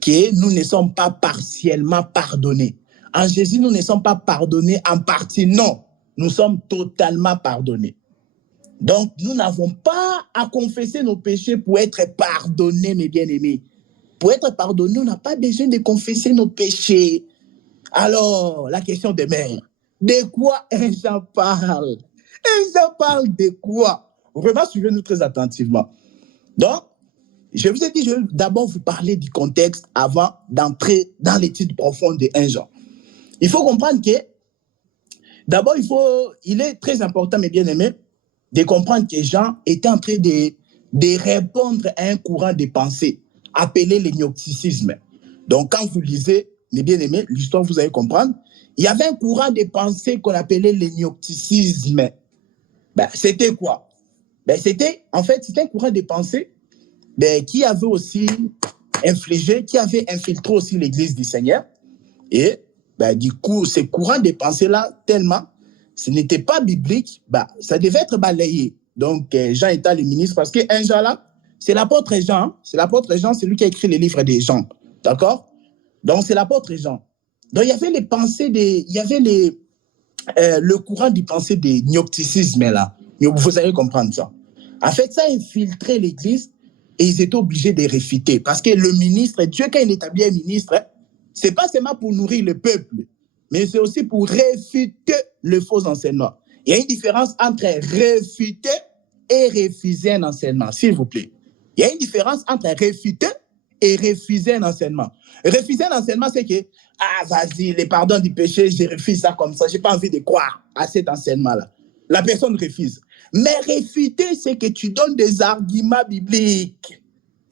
que nous ne sommes pas partiellement pardonnés. En Jésus, nous ne sommes pas pardonnés en partie, non. Nous sommes totalement pardonnés. Donc, nous n'avons pas à confesser nos péchés pour être pardonnés, mes bien-aimés. Pour être pardonnés, on n'a pas besoin de confesser nos péchés. Alors, la question demeure, de quoi un Jean parle? Un Jean parle de quoi? Vraiment, suivez-nous très attentivement. Donc, je vous ai dit, je vais d'abord vous parler du contexte avant d'entrer dans l'étude profonde de 1 Jean. Il faut comprendre que, d'abord, il est très important, mes bien-aimés, de comprendre que Jean était en train de répondre à un courant de pensée appelé le gnosticisme. Donc, quand vous lisez, mes bien-aimés, l'histoire, vous allez comprendre, il y avait un courant de pensée qu'on appelait le gnosticisme. Ben, c'était quoi? Ben, c'était un courant de pensée qui avait aussi qui avait infiltré aussi l'Église du Seigneur. Et du coup, ces courants de pensée-là, tellement, ce n'était pas biblique, ça devait être balayé. Donc, Jean était le ministre, parce qu'un Jean là, c'est l'apôtre Jean. Hein? C'est l'apôtre Jean, c'est lui qui a écrit les livres des Jean. D'accord? Donc, c'est l'apôtre Jean. Donc, il y avait les pensées il y avait le courant du pensée des gnosticismes là. Vous allez comprendre ça. En fait, ça a infiltré l'Église et ils étaient obligés de réfuter. Parce que le ministre, Dieu, quand il établit un ministre, ce n'est pas seulement pour nourrir le peuple, mais c'est aussi pour réfuter le faux enseignement. Il y a une différence entre réfuter et refuser un enseignement, s'il vous plaît. Il y a une différence entre réfuter et refuser un enseignement. Refuser un enseignement, c'est que, vas-y, les pardons du péché, je refuse ça comme ça, je n'ai pas envie de croire à cet enseignement-là. La personne refuse. Mais réfuter, c'est que tu donnes des arguments bibliques.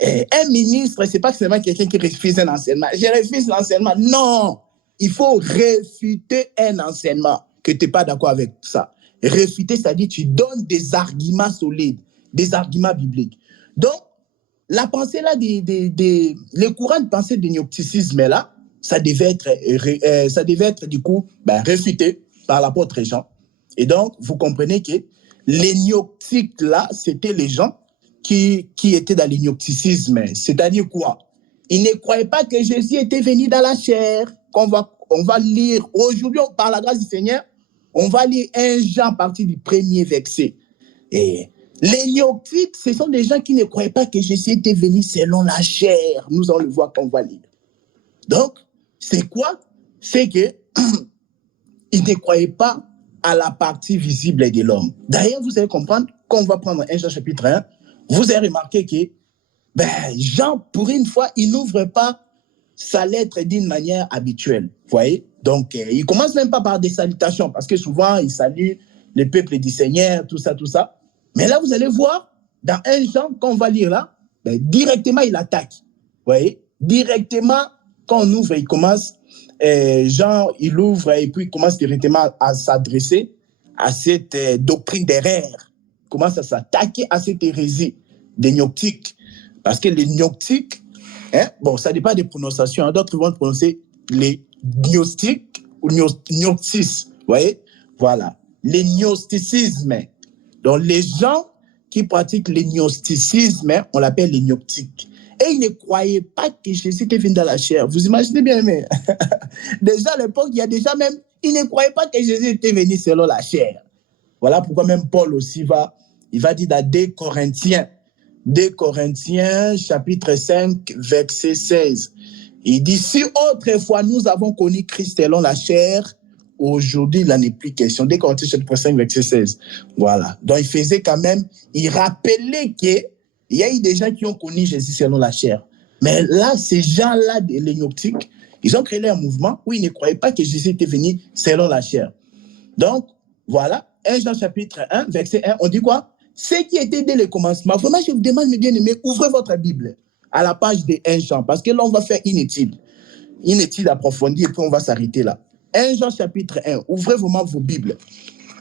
Et un ministre, ce n'est pas seulement quelqu'un qui refuse un enseignement. Je refuse l'enseignement. Non, il faut réfuter un enseignement que tu n'es pas d'accord avec ça. Réfuter, c'est-à-dire tu donnes des arguments solides, des arguments bibliques. Donc, la pensée là, le courant de pensée du gnosticisme là, ça devait être du coup réfuté par l'apôtre Jean. Et donc, vous comprenez que les gnostiques là, c'était les gens qui étaient dans le gnosticisme. C'est-à-dire quoi? Ils ne croyaient pas que Jésus était venu dans la chair. On va lire aujourd'hui, par la grâce du Seigneur, on va lire 1 Jean à partir du 1er verset. Et les gnostiques, ce sont des gens qui ne croyaient pas que Jésus était venu selon la chair. Nous allons le voir quand on va lire. Donc, c'est quoi? C'est qu'ils ne croyaient pas à la partie visible de l'homme. D'ailleurs, vous allez comprendre, quand on va prendre 1 Jean chapitre 1, vous avez remarqué que Jean, pour une fois, il n'ouvre pas sa lettre d'une manière habituelle. Vous voyez? Donc, il ne commence même pas par des salutations, parce que souvent, il salue le peuple du Seigneur, tout ça, tout ça. Mais là, vous allez voir, dans 1 Jean, quand on va lire là, directement, il attaque. Vous voyez? Directement, quand on ouvre, il commence, Jean, il ouvre et puis il commence directement à s'adresser à cette doctrine d'erreur. Il commence à s'attaquer à cette hérésie des gnostiques. Parce que les gnostiques, ça dépend des prononciations. D'autres vont prononcer les gnostiques ou gnostis. Vous voyez? Voilà. Les gnosticismes. Donc, les gens qui pratiquent le gnosticisme, on l'appelle les gnostiques. Et ils ne croyaient pas que Jésus était venu dans la chair. Vous imaginez bien, mais déjà à l'époque, il y a déjà même, ils ne croyaient pas que Jésus était venu selon la chair. Voilà pourquoi même Paul aussi il va dire dans 2 Corinthiens, chapitre 5, verset 16. Il dit, si autrefois nous avons connu Christ selon la chair, aujourd'hui, il n'en est plus question. 2 Corinthiens, chapitre 5, verset 16. Voilà. Donc, il rappelait qu'il y a eu des gens qui ont connu Jésus selon la chair. Mais là, ces gens-là, les gnostiques, ils ont créé un mouvement où ils ne croyaient pas que Jésus était venu selon la chair. Donc, voilà. 1 Jean, chapitre 1, verset 1, on dit quoi? Ce qui était dès le commencement. Vraiment, je vous demande, mes bien-aimés, ouvrez votre Bible à la page de 1 Jean, parce que là, on va faire une étude approfondie, et puis on va s'arrêter là. 1 Jean, chapitre 1, ouvrez vraiment vos Bibles.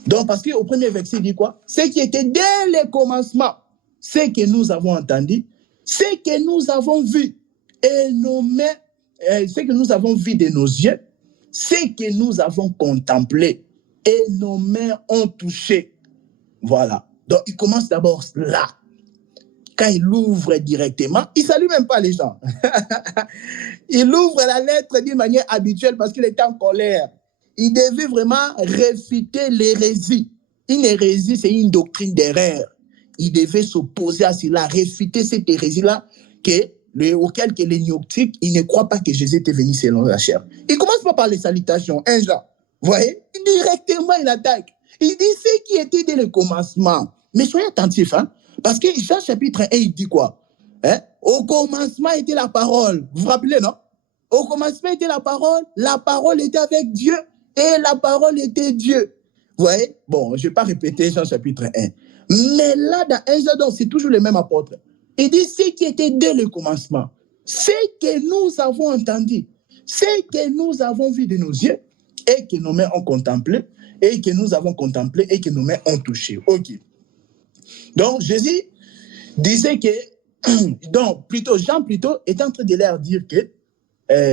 Donc, parce qu'au premier verset, il dit quoi? Ce qui était dès le commencement, ce que nous avons entendu, ce que nous avons vu, et nos mains, ce que nous avons vu de nos yeux, ce que nous avons contemplé, et nos mains ont touché. Voilà. Donc, il commence d'abord là. Quand il ouvre directement, il ne salue même pas les gens. Il ouvre la lettre d'une manière habituelle parce qu'il était en colère. Il devait vraiment réfuter l'hérésie. Une hérésie, c'est une doctrine d'erreur. Il devait s'opposer à cela, réfuter cette hérésie-là auquel les gnostiques, ils ne croient pas que Jésus était venu selon la chair. Il ne commence pas par les salutations. 1 Jean. Vous voyez? Directement, il attaque. Il dit ce qui était dès le commencement. Mais soyez attentifs, hein? Parce que Jean chapitre 1, il dit quoi? Au commencement était la parole. Vous vous rappelez, non? Au commencement était la parole était avec Dieu, et la parole était Dieu. Vous voyez? Bon, je ne vais pas répéter Jean chapitre 1. Mais là, dans 1 Jean, c'est toujours le même apôtre. Il dit ce qui était dès le commencement, ce que nous avons entendu, ce que nous avons vu de nos yeux et que nos mains ont contemplé, et que nous avons contemplé et que nos mains ont touché. OK. Donc, Jésus disait que, Jean est en train de leur dire que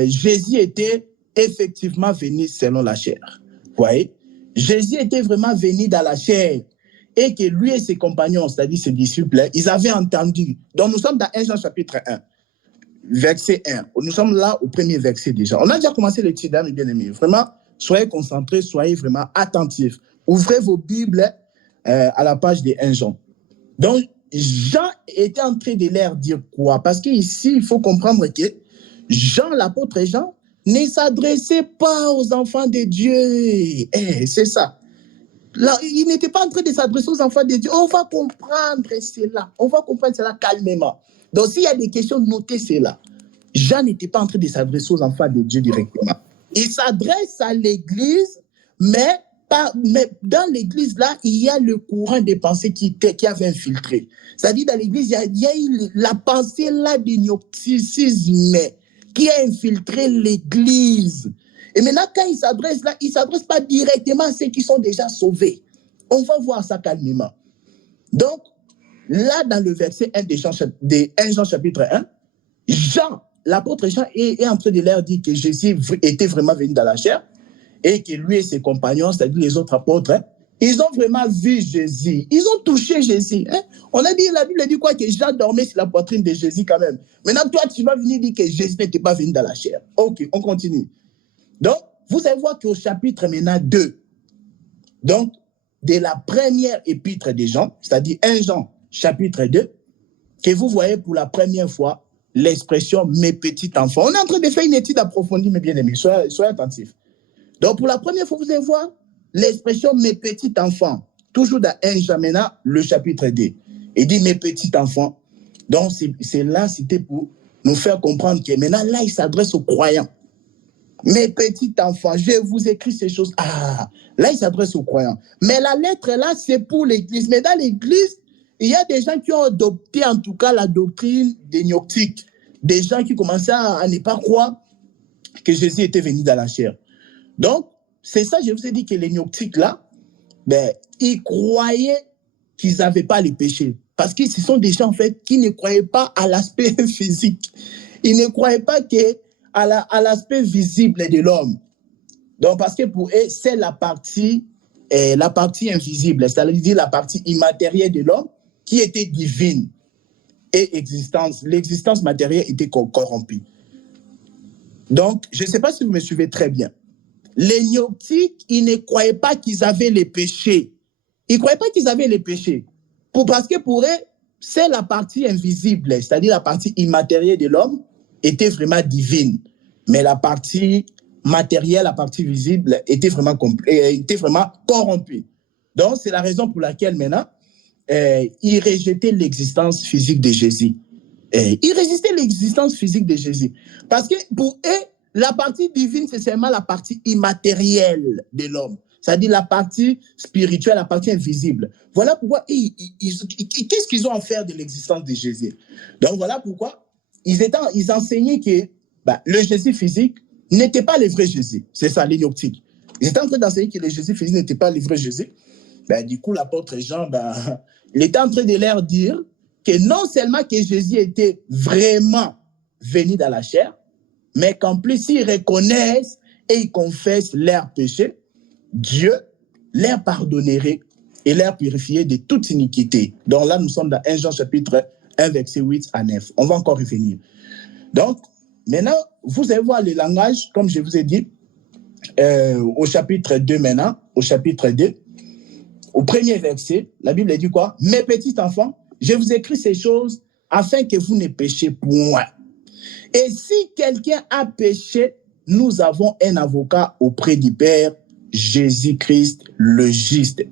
Jésus était effectivement venu selon la chair. Vous voyez? Jésus était vraiment venu dans la chair et que lui et ses compagnons, c'est-à-dire ses disciples, ils avaient entendu. Donc, nous sommes dans 1 Jean chapitre 1, verset 1. Nous sommes là au premier verset déjà. On a déjà commencé l'étude, mes bien-aimés. Vraiment, soyez concentrés, soyez vraiment attentifs. Ouvrez vos Bibles à la page de 1 Jean. Donc, Jean était en train de leur dire quoi? Parce qu'ici, il faut comprendre que Jean, l'apôtre Jean, ne s'adressait pas aux enfants de Dieu. C'est ça. Là, il n'était pas en train de s'adresser aux enfants de Dieu. On va comprendre cela. On va comprendre cela calmement. Donc, s'il y a des questions, notez cela. Jean n'était pas en train de s'adresser aux enfants de Dieu directement. Il s'adresse à l'Église, mais dans l'Église, là, il y a le courant des pensées qui avait infiltré. C'est-à-dire, dans l'Église, il y a eu la pensée là du gnosticisme qui a infiltré l'Église. Et maintenant, quand il s'adresse là, il ne s'adresse pas directement à ceux qui sont déjà sauvés. On va voir ça calmement. Donc, là, dans le verset 1 de 1 Jean chapitre 1, l'apôtre Jean est en train de leur dire que Jésus était vraiment venu dans la chair et que lui et ses compagnons, c'est-à-dire les autres apôtres, ils ont vraiment vu Jésus. Ils ont touché Jésus. On a dit, la Bible dit quoi? Que Jean dormait sur la poitrine de Jésus quand même. Maintenant, toi, tu vas venir dire que Jésus n'était pas venu dans la chair. OK, on continue. Donc, vous allez voir qu'au chapitre maintenant 2, donc, de la première épître de Jean, c'est-à-dire 1 Jean chapitre 2, que vous voyez pour la première fois l'expression « mes petits enfants ». On est en train de faire une étude approfondie, mes bien-aimés. Soyez attentifs. Donc, pour la première fois, vous allez voir l'expression « mes petits enfants », toujours dans 1 Jean maintenant, le chapitre 2. Il dit « mes petits enfants ». Donc, c'est là, c'était pour nous faire comprendre que maintenant, là, il s'adresse aux croyants. Mes petits enfants, je vous écris ces choses. Là, il s'adresse aux croyants. Mais la lettre, là, c'est pour l'Église. Mais dans l'Église, il y a des gens qui ont adopté, en tout cas, la doctrine des gnostiques. Des gens qui commençaient à ne pas croire que Jésus était venu dans la chair. Donc, c'est ça, je vous ai dit que les gnostiques, là, ils croyaient qu'ils n'avaient pas les péchés. Parce que ce sont des gens, en fait, qui ne croyaient pas à l'aspect physique. Ils ne croyaient pas à l'aspect visible de l'homme. Donc, parce que pour eux, c'est la partie invisible, c'est-à-dire la partie immatérielle de l'homme qui était divine et l'existence matérielle était corrompue. Donc, je ne sais pas si vous me suivez très bien. Les gnostiques, ils ne croyaient pas qu'ils avaient les péchés. Ils ne croyaient pas qu'ils avaient les péchés. Parce que pour eux, c'est la partie invisible, c'est-à-dire la partie immatérielle de l'homme, était vraiment divine. Mais la partie matérielle, la partie visible, était vraiment corrompue. Donc, c'est la raison pour laquelle maintenant, ils rejetaient l'existence physique de Jésus. Ils résistaient l'existence physique de Jésus. Parce que pour eux, la partie divine, c'est seulement la partie immatérielle de l'homme. C'est-à-dire la partie spirituelle, la partie invisible. Voilà pourquoi qu'est-ce qu'ils ont à faire de l'existence de Jésus? Donc, voilà pourquoi ils enseignaient que le Jésus physique n'était pas le vrai Jésus. C'est ça, les gnostiques. Ils étaient en train d'enseigner que le Jésus physique n'était pas le vrai Jésus. Du coup, l'apôtre Jean, il était en train de leur dire que non seulement que Jésus était vraiment venu dans la chair, mais qu'en plus, s'ils reconnaissent et ils confessent leurs péchés, Dieu leur pardonnerait et leur purifierait de toute iniquité. Donc là, nous sommes dans 1 Jean chapitre 1, verset 8 à 9. On va encore revenir. Donc, maintenant, vous allez voir le langage, comme je vous ai dit, au chapitre 2 maintenant, au chapitre 2, au premier verset, la Bible dit quoi? « Mes petits enfants, je vous écris ces choses afin que vous ne péchiez point. Et si quelqu'un a péché, nous avons un avocat auprès du Père, Jésus-Christ le juste. »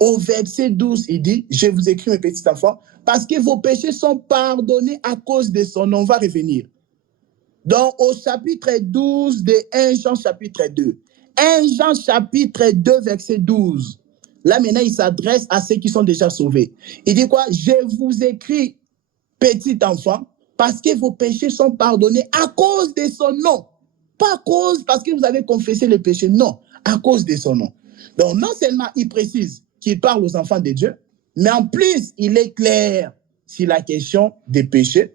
Au verset 12, il dit, « Je vous écris, mes petits enfants, parce que vos péchés sont pardonnés à cause de son nom. » On va revenir. Donc, au chapitre 12 de 1 Jean chapitre 2, 1 Jean chapitre 2, verset 12. Là, maintenant, il s'adresse à ceux qui sont déjà sauvés. Il dit quoi? Je vous écris, petit enfant, parce que vos péchés sont pardonnés à cause de son nom. Pas à cause parce que vous avez confessé les péchés, non, à cause de son nom. Donc, non seulement il précise qu'il parle aux enfants de Dieu, mais en plus, il est clair sur la question des péchés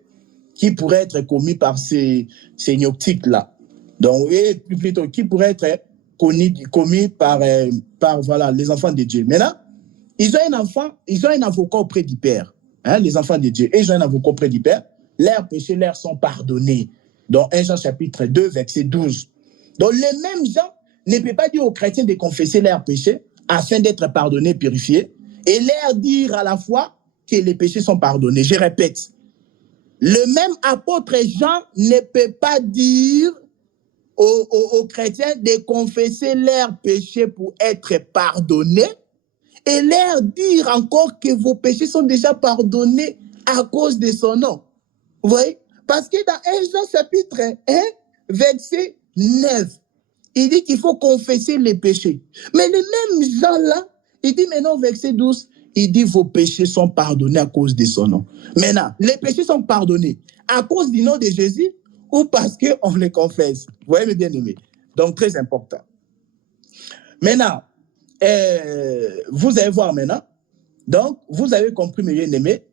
qui pourraient être commis par ces gnoctiques-là. Donc, et plutôt, qui pourraient être commis par voilà, les enfants de Dieu. Maintenant, ils ont un avocat auprès du Père, hein, les enfants de Dieu, et ils ont un avocat auprès du Père. Leurs péchés leur sont pardonnés. Dans 1 Jean chapitre 2, verset 12. Donc, le même Jean ne peut pas dire aux chrétiens de confesser leurs péchés afin d'être pardonnés, purifiés, et leur dire à la fois que les péchés sont pardonnés. Je répète, le même apôtre Jean ne peut pas dire aux chrétiens de confesser leurs péchés pour être pardonnés et leur dire encore que vos péchés sont déjà pardonnés à cause de son nom. Vous voyez? Parce que dans 1 Jean chapitre 1, verset 9, il dit qu'il faut confesser les péchés. Mais le même Jean-là, il dit maintenant, verset 12, il dit vos péchés sont pardonnés à cause de son nom. Maintenant, les péchés sont pardonnés à cause du nom de Jésus ou parce qu'on les confesse. Vous voyez, mes bien-aimés? Donc, très important. Maintenant, vous allez voir maintenant. Donc, vous avez compris, mes bien-aimés,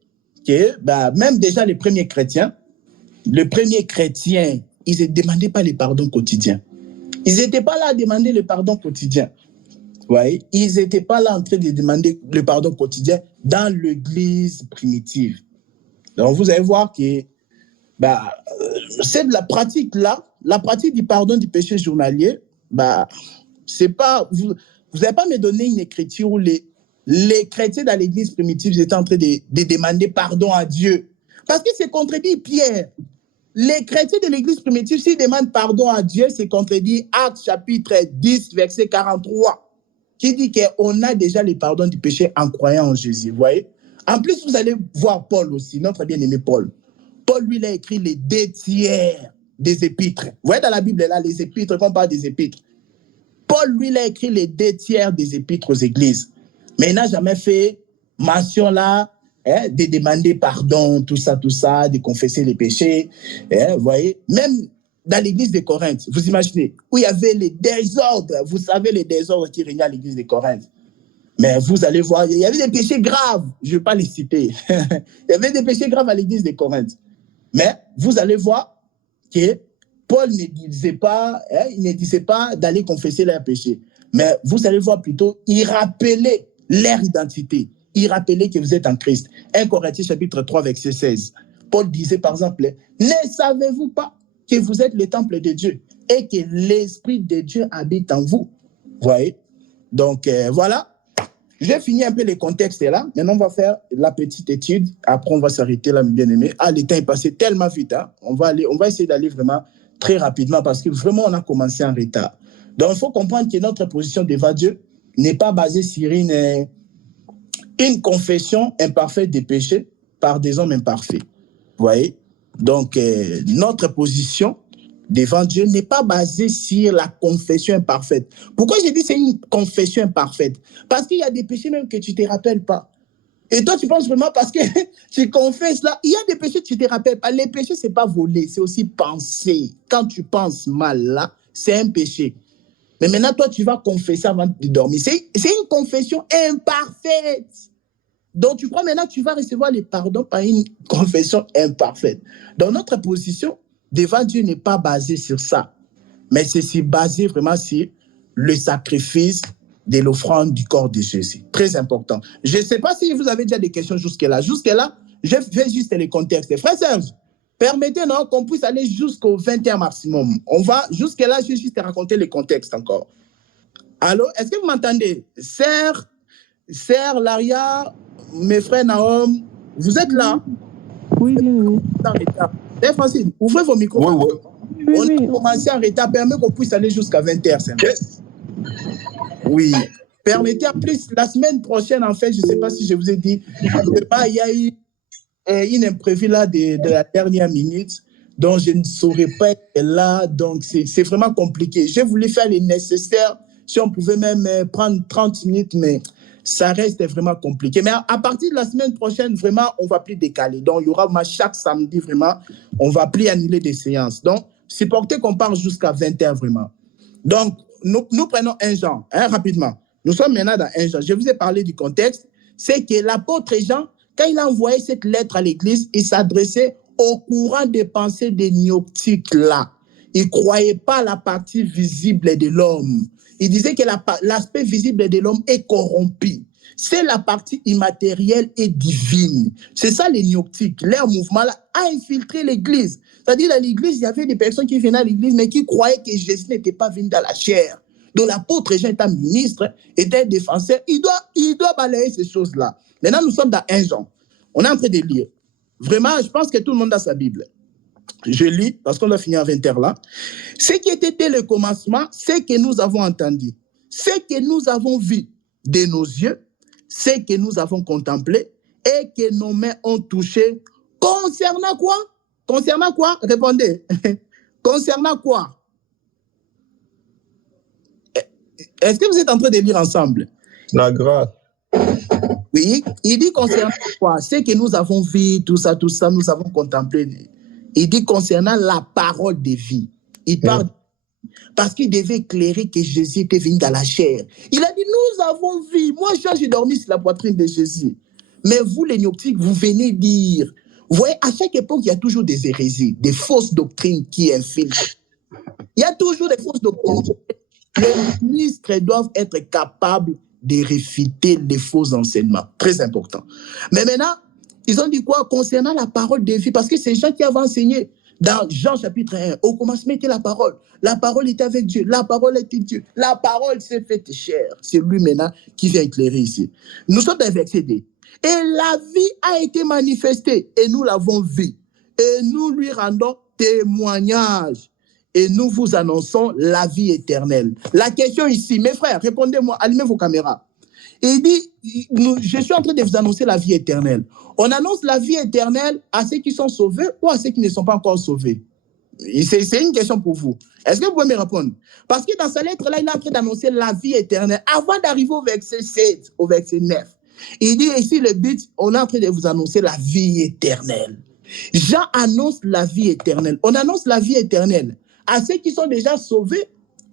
que même déjà les premiers chrétiens, ils ne demandaient pas le pardon quotidien. Ils n'étaient pas là à demander le pardon quotidien. Vous voyez? Ils n'étaient pas là en train de demander le pardon quotidien dans l'église primitive. Donc, vous allez voir que c'est de la pratique là, la pratique du pardon du péché journalier, c'est pas, vous n'allez pas me donner une écriture où les chrétiens dans l'église primitive étaient en train de demander pardon à Dieu. Parce que c'est contredit Pierre. Les chrétiens de l'église primitive, s'ils demandent pardon à Dieu, c'est contredit Actes chapitre 10, verset 43, qui dit qu'on a déjà le pardon du péché en croyant en Jésus. Vous voyez? En plus, vous allez voir Paul aussi, notre bien-aimé Paul. Paul, lui, il a écrit les 2 tiers des épîtres. Vous voyez dans la Bible, là, les épîtres, quand on parle des épîtres. Paul, lui, il a écrit les 2 tiers des épîtres aux églises. Mais il n'a jamais fait mention là, de demander pardon, tout ça, de confesser les péchés. Vous voyez, même dans l'église de Corinthe, vous imaginez, où il y avait les désordres, vous savez les désordres qui régnaient à l'église de Corinthe. Mais vous allez voir, il y avait des péchés graves, je ne vais pas les citer. Il y avait des péchés graves à l'église de Corinthe. Mais vous allez voir que Paul ne disait pas d'aller confesser leurs péchés. Mais vous allez voir plutôt, il rappelait leur identité. Il rappelait que vous êtes en Christ. 1 Corinthiens chapitre 3, verset 16. Paul disait par exemple, ne savez-vous pas que vous êtes le temple de Dieu et que l'Esprit de Dieu habite en vous? Vous voyez? Donc voilà. J'ai fini un peu les contextes là. Maintenant, on va faire la petite étude. Après, on va s'arrêter là, mes bien-aimés. Le temps est passé tellement vite. Hein. On va essayer d'aller vraiment très rapidement parce que vraiment, on a commencé en retard. Donc, il faut comprendre que notre position devant Dieu n'est pas basée sur une confession imparfaite des péchés par des hommes imparfaits. Vous voyez? Donc, notre position devant Dieu n'est pas basée sur la confession imparfaite. Pourquoi j'ai dit c'est une confession imparfaite? Parce qu'il y a des péchés même que tu ne te rappelles pas. Et toi, tu penses vraiment parce que tu confesses là, il y a des péchés que tu ne te rappelles pas. Les péchés, ce n'est pas voler, c'est aussi penser. Quand tu penses mal là, c'est un péché. Mais maintenant, toi, tu vas confesser avant de dormir. C'est une confession imparfaite. Donc, tu crois maintenant que tu vas recevoir le pardon par une confession imparfaite. Donc, notre position devant Dieu n'est pas basée sur ça, mais c'est basé vraiment sur le sacrifice de l'offrande du corps de Jésus. Très important. Je ne sais pas si vous avez déjà des questions jusque-là. Jusque-là, je fais juste les contextes. Frère Serge, permettez-nous qu'on puisse aller jusqu'au 21 maximum. On va jusque-là, je vais juste te raconter les contextes encore. Allô, est-ce que vous m'entendez? Sœur, Laria, mes frères Naom, vous êtes là? Oui. C'est facile. Ouvrez vos micros. Oui. On a commencé en retard. Permet qu'on puisse aller jusqu'à 20h. Oui. Permettez en plus, la semaine prochaine, en fait, je ne sais pas si je vous ai dit, il y a eu une imprévue là de la dernière minute. donc je ne saurais pas être là, donc c'est vraiment compliqué. J'ai voulu faire le nécessaire, si on pouvait même prendre 30 minutes, mais ça reste vraiment compliqué. Mais à partir de la semaine prochaine, vraiment, on ne va plus décaler. Donc, il y aura chaque samedi, vraiment, on ne va plus annuler des séances. Donc, supportez qu'on part jusqu'à 20h, vraiment. Donc, nous prenons 1 Jean, rapidement. Nous sommes maintenant dans 1 Jean. Je vous ai parlé du contexte. C'est que l'apôtre Jean, quand il a envoyé cette lettre à l'église, il s'adressait au courant des pensées des gnoptiques là. Il ne croyait pas à la partie visible de l'homme. Il disait que l'aspect visible de l'homme est corrompu. C'est la partie immatérielle et divine. C'est ça les gnoptiques. Leur mouvement là a infiltré l'église. C'est-à-dire dans l'église, il y avait des personnes qui venaient à l'église, mais qui croyaient que Jésus n'était pas venu dans la chair. Donc l'apôtre Jean est un ministre, était un défenseur. Il doit balayer ces choses-là. Maintenant, nous sommes dans 1 Jean. On est en train de lire. Vraiment, je pense que tout le monde a sa Bible. Je lis, parce qu'on a fini à 20h là. Ce qui était dès le commencement, c'est que nous avons entendu, ce que nous avons vu de nos yeux, ce que nous avons contemplé et que nos mains ont touché. Concernant quoi? Concernant quoi? Répondez. Concernant quoi? Est-ce que vous êtes en train de lire ensemble? La grâce. Oui, il dit concernant quoi? Ce que nous avons vu, tout ça, nous avons contemplé. Il dit concernant la parole de vie. Il parle parce qu'il devait éclairer que Jésus était venu dans la chair. Il a dit, nous avons vu. Moi, j'ai dormi sur la poitrine de Jésus. Mais vous, les gnoptiques, vous venez dire. Vous voyez, à chaque époque, il y a toujours des hérésies, des fausses doctrines qui infiltrent. Il y a toujours des fausses doctrines. Les ministres doivent être capables de réfuter les faux enseignements. Très important. Mais maintenant, ils ont dit quoi concernant la parole de vie? Parce que c'est Jean qui avait enseigné dans Jean chapitre 1. Au commencement était la parole. La parole était avec Dieu. La parole était Dieu. La parole s'est faite chair. C'est lui maintenant qui vient éclairer ici. Nous sommes dans le verset 2. Et la vie a été manifestée et nous l'avons vue. Et nous lui rendons témoignage. Et nous vous annonçons la vie éternelle. La question ici, mes frères, répondez-moi, allumez vos caméras. Il dit, je suis en train de vous annoncer la vie éternelle. On annonce la vie éternelle à ceux qui sont sauvés ou à ceux qui ne sont pas encore sauvés? C'est une question pour vous. Est-ce que vous pouvez me répondre? Parce que dans sa lettre-là, il est en train d'annoncer la vie éternelle. Avant d'arriver au verset 7, au verset 9, il dit ici, le but, on est en train de vous annoncer la vie éternelle. Jean annonce la vie éternelle. On annonce la vie éternelle à ceux qui sont déjà sauvés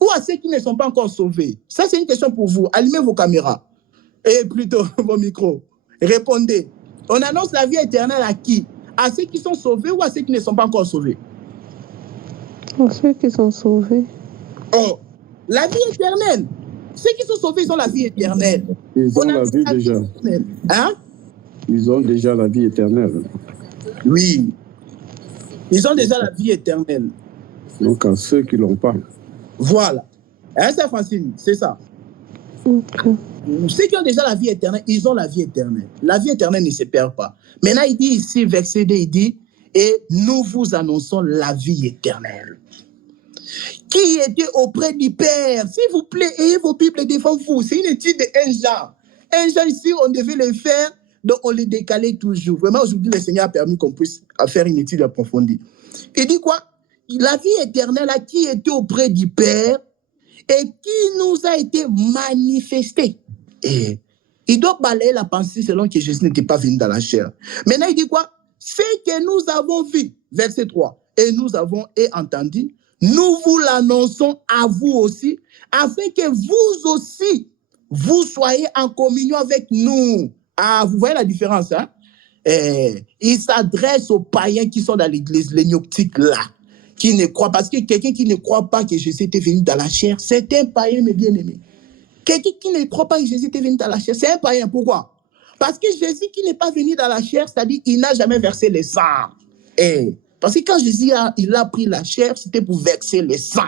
ou à ceux qui ne sont pas encore sauvés? Ça, c'est une question pour vous. Allumez vos caméras. Et plutôt vos micros. Répondez. On annonce la vie éternelle à qui? À ceux qui sont sauvés ou à ceux qui ne sont pas encore sauvés? À ceux qui sont sauvés. Oh, la vie éternelle. Ceux qui sont sauvés, ils ont la vie éternelle. Ils ont la vie déjà. Hein? Ils ont déjà la vie éternelle. Oui. Ils ont déjà la vie éternelle. Donc à ceux qui ne l'ont pas. Voilà. Hein, c'est Francine, c'est ça. Okay. Ceux qui ont déjà la vie éternelle, ils ont la vie éternelle. La vie éternelle ne se perd pas. Maintenant, il dit ici, verset 2, il dit, et nous vous annonçons la vie éternelle. Qui était auprès du Père? S'il vous plaît, ayez vos Bibles devant vous. C'est une étude de 1 Jean. 1 Jean ici, on devait le faire, donc on les décalait toujours. Vraiment, aujourd'hui, le Seigneur a permis qu'on puisse faire une étude approfondie. Il dit quoi? La vie éternelle à qui était auprès du Père et qui nous a été manifestée. Et il doit balayer la pensée selon que Jésus n'était pas venu dans la chair. Maintenant, il dit quoi? Ce que nous avons vu, verset 3, et nous avons entendu, nous vous l'annonçons à vous aussi, afin que vous aussi, vous soyez en communion avec nous. Ah, vous voyez la différence, hein? Il s'adresse aux païens qui sont dans l'église, les gnoptiques là, qui ne croient pas. Parce que quelqu'un qui ne croit pas que Jésus était venu dans la chair, c'est un païen, mes bien-aimés. Quelqu'un qui ne croit pas que Jésus était venu dans la chair, c'est un païen. Pourquoi? Parce que Jésus qui n'est pas venu dans la chair, c'est-à-dire il n'a jamais versé le sang. Parce que quand Jésus il a pris la chair, c'était pour verser le sang.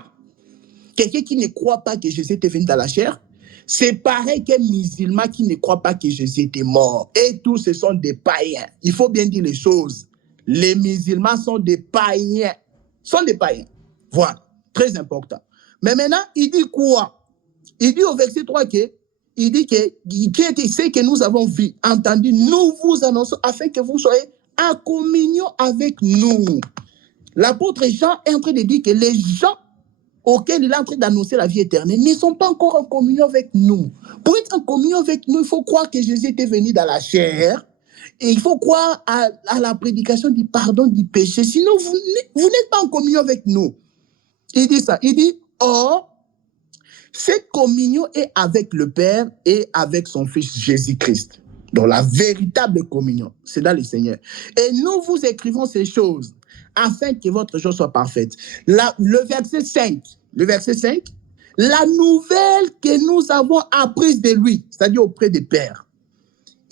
Quelqu'un qui ne croit pas que Jésus était venu dans la chair, c'est pareil qu'un musulman qui ne croit pas que Jésus était mort. Et tous, ce sont des païens. Il faut bien dire les choses. Les musulmans sont des païens. Sont des païens. Voilà, très important. Mais maintenant, il dit quoi? Il dit au verset 3 il dit que ce que nous avons vu, entendu, nous vous annonçons afin que vous soyez en communion avec nous. l'apôtre Jean est en train de dire que les gens auxquels il est en train d'annoncer la vie éternelle ne sont pas encore en communion avec nous. Pour être en communion avec nous, il faut croire que Jésus était venu dans la chair. Et il faut croire à la prédication du pardon du péché. Sinon, vous n'êtes pas en communion avec nous. Il dit ça. Il dit, or, cette communion est avec le Père et avec son Fils Jésus-Christ. Donc, la véritable communion, c'est dans le Seigneur. Et nous vous écrivons ces choses afin que votre joie soit parfaite. Le verset 5, la nouvelle que nous avons apprise de lui, c'est-à-dire auprès des pères.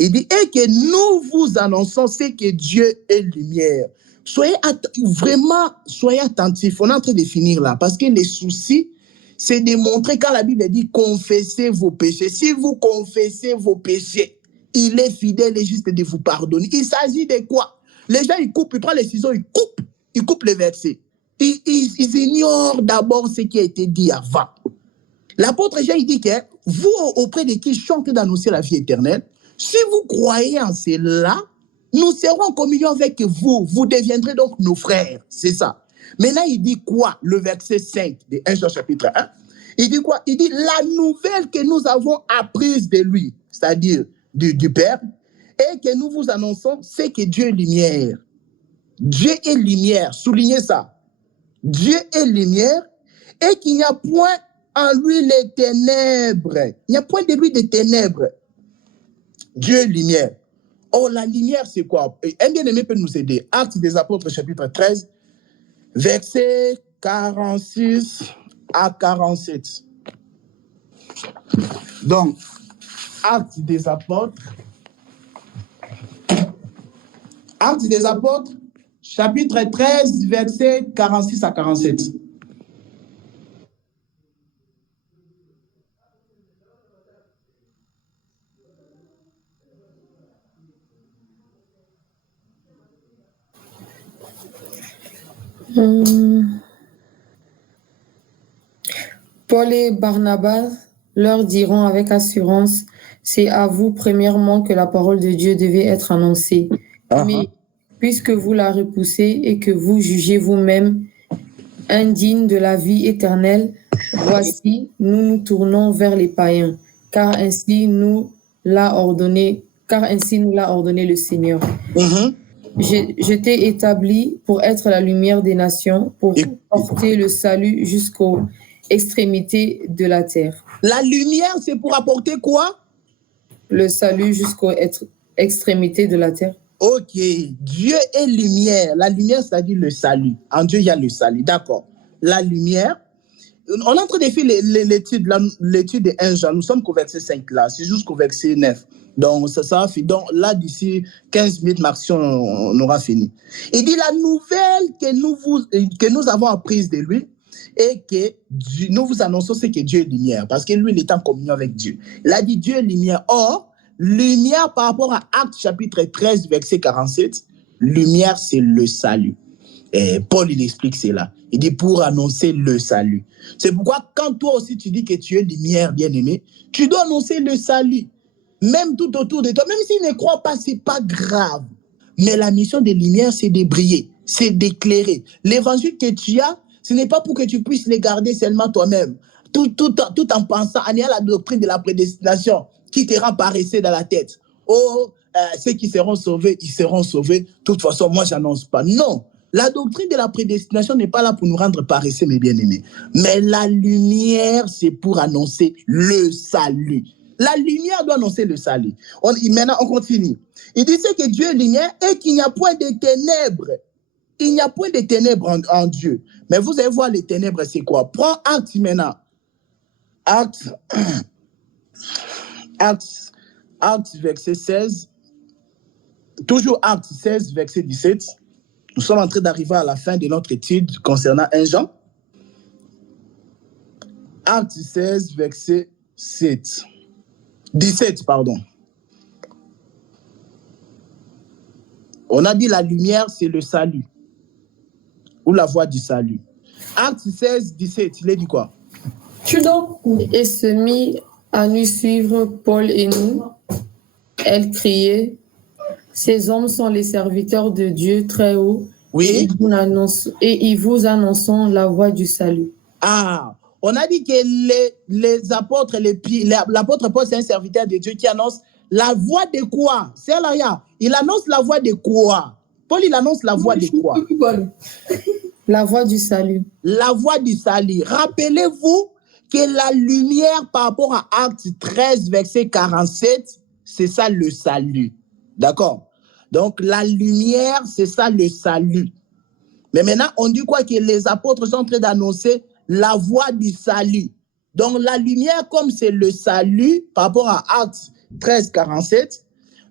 Il dit, et que nous vous annonçons, c'est que Dieu est lumière. Soyez attentifs. On est en train de finir là, parce que les soucis, c'est de montrer quand la Bible dit confessez vos péchés. Si vous confessez vos péchés, il est fidèle et juste de vous pardonner. Il s'agit de quoi? Les gens, ils prennent les ciseaux, ils coupent les versets. Ils ignorent d'abord ce qui a été dit avant. L'apôtre Jean, il dit que vous, auprès de qui chantez d'annoncer la vie éternelle, si vous croyez en cela, nous serons en communion avec vous. Vous deviendrez donc nos frères. C'est ça. Maintenant, il dit quoi? Le verset 5 de 1 Jean chapitre 1. Il dit quoi? Il dit la nouvelle que nous avons apprise de lui, c'est-à-dire du Père, et que nous vous annonçons, c'est que Dieu est lumière. Dieu est lumière. Soulignez ça. Dieu est lumière et qu'il n'y a point en lui les ténèbres. Il n'y a point de lui des ténèbres. Dieu est lumière. Oh, la lumière, c'est quoi? Un bien-aimé peut nous aider. Actes des Apôtres, chapitre 13, versets 46 à 47. Donc, Actes des Apôtres, chapitre 13, versets 46 à 47. Paul et Barnabas leur diront avec assurance, c'est à vous premièrement que la parole de Dieu devait être annoncée. Mais puisque vous la repoussez et que vous jugez vous-même indigne de la vie éternelle, voici, nous nous tournons vers les païens, car ainsi nous l'a ordonné le Seigneur. Je t'ai établi pour être la lumière des nations, pour porter le salut jusqu'aux extrémités de la terre. La lumière, c'est pour apporter quoi? Le salut jusqu'aux extrémités de la terre. Ok, Dieu est lumière. La lumière, c'est-à-dire le salut. En Dieu, il y a le salut, d'accord. La lumière, on est en train de faire l'étude de 1 Jean. Nous sommes qu'au verset 5 là, c'est jusqu'au verset 9. Donc, ça va finir. Donc, là, d'ici 15 minutes maximum, on aura fini. Il dit la nouvelle que nous avons apprise de lui et que nous vous annonçons, c'est que Dieu est lumière. Parce que lui, il est en communion avec Dieu. Il a dit Dieu est lumière. Or, lumière par rapport à Actes chapitre 13, verset 47, lumière, c'est le salut. Et Paul, il explique cela. Il dit pour annoncer le salut. C'est pourquoi quand toi aussi tu dis que tu es lumière, bien-aimé, tu dois annoncer le salut. Même tout autour de toi, même s'ils ne croient pas, c'est pas grave. Mais la mission des lumières, c'est de briller, c'est d'éclairer. L'évangile que tu as, ce n'est pas pour que tu puisses les garder seulement toi-même. Tout en pensant à la doctrine de la prédestination qui te rend paresseux dans la tête. Oh, ceux qui seront sauvés, ils seront sauvés. De toute façon, moi, j'annonce pas. Non. La doctrine de la prédestination n'est pas là pour nous rendre paresseux, mes bien-aimés. Mais la lumière, c'est pour annoncer le salut. La lumière doit annoncer le salut. Maintenant, on continue. Il dit que Dieu est lumière et qu'il n'y a point de ténèbres. Il n'y a point de ténèbres en Dieu. Mais vous allez voir les ténèbres, c'est quoi? Prends Actes maintenant. Actes, verset 16. Toujours Actes 16, verset 17. Nous sommes en train d'arriver à la fin de notre étude concernant 1 Jean. Actes 16, verset 17, pardon. On a dit la lumière, c'est le salut. Ou la voie du salut. Actes 16, 17, il est dit quoi? Et se mit à nous suivre, Paul et nous. Elle criait, ces hommes sont les serviteurs de Dieu très haut Oui. Et ils vous annonceront la voie du salut. Ah, on a dit que les apôtres, l'apôtre Paul, c'est un serviteur de Dieu qui annonce la voie de quoi? C'est là, il annonce la voie de quoi? Paul, il annonce la voie de quoi? La voie du salut. La voie du salut. Rappelez-vous que la lumière par rapport à Actes 13, verset 47, c'est ça le salut. D'accord? Donc, la lumière, c'est ça le salut. Mais maintenant, on dit quoi? Que les apôtres sont en train d'annoncer la voie du salut. Donc, la lumière, comme c'est le salut par rapport à Actes 13, 47,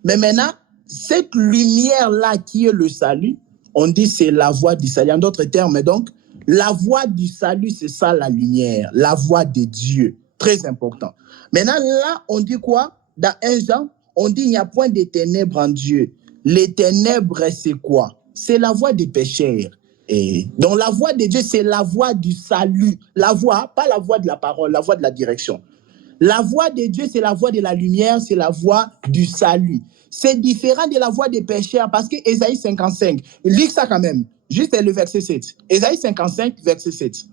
mais maintenant, cette lumière-là qui est le salut, on dit c'est la voie du salut. En d'autres termes, donc, la voie du salut, c'est ça la lumière, la voie de Dieu. Très important. Maintenant, là, on dit quoi? Dans 1 Jean, on dit il n'y a point de ténèbres en Dieu. Les ténèbres, c'est quoi? C'est la voie des pécheurs. Et donc, la voie de Dieu, c'est la voie du salut. La voie, pas la voie de la parole, la voie de la direction. La voie de Dieu, c'est la voie de la lumière, c'est la voie du salut. C'est différent de la voie des pécheurs parce que Ésaïe 55, lis ça quand même, juste le verset 7. Ésaïe 55, verset 7.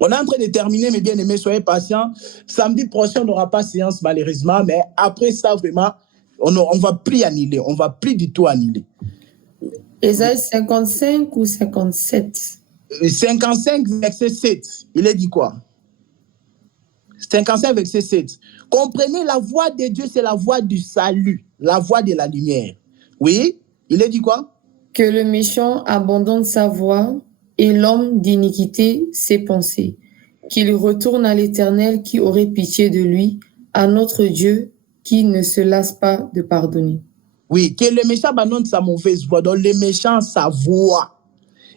On est en train de terminer, mes bien-aimés, soyez patients. Samedi prochain, on n'aura pas séance malheureusement, mais après ça, vraiment, on ne va plus annuler, on ne va plus du tout annuler. Ésaïe 55 ou 57? 55, verset 7. Il est dit quoi? 55, verset 7. Comprenez, la voie de Dieu, c'est la voie du salut, la voie de la lumière. Oui, il est dit quoi? Que le méchant abandonne sa voie et l'homme d'iniquité ses pensées. Qu'il retourne à l'Éternel qui aurait pitié de lui, à notre Dieu qui ne se lasse pas de pardonner. Oui, que le méchant abandonne sa mauvaise voie, donc le méchant sa voie.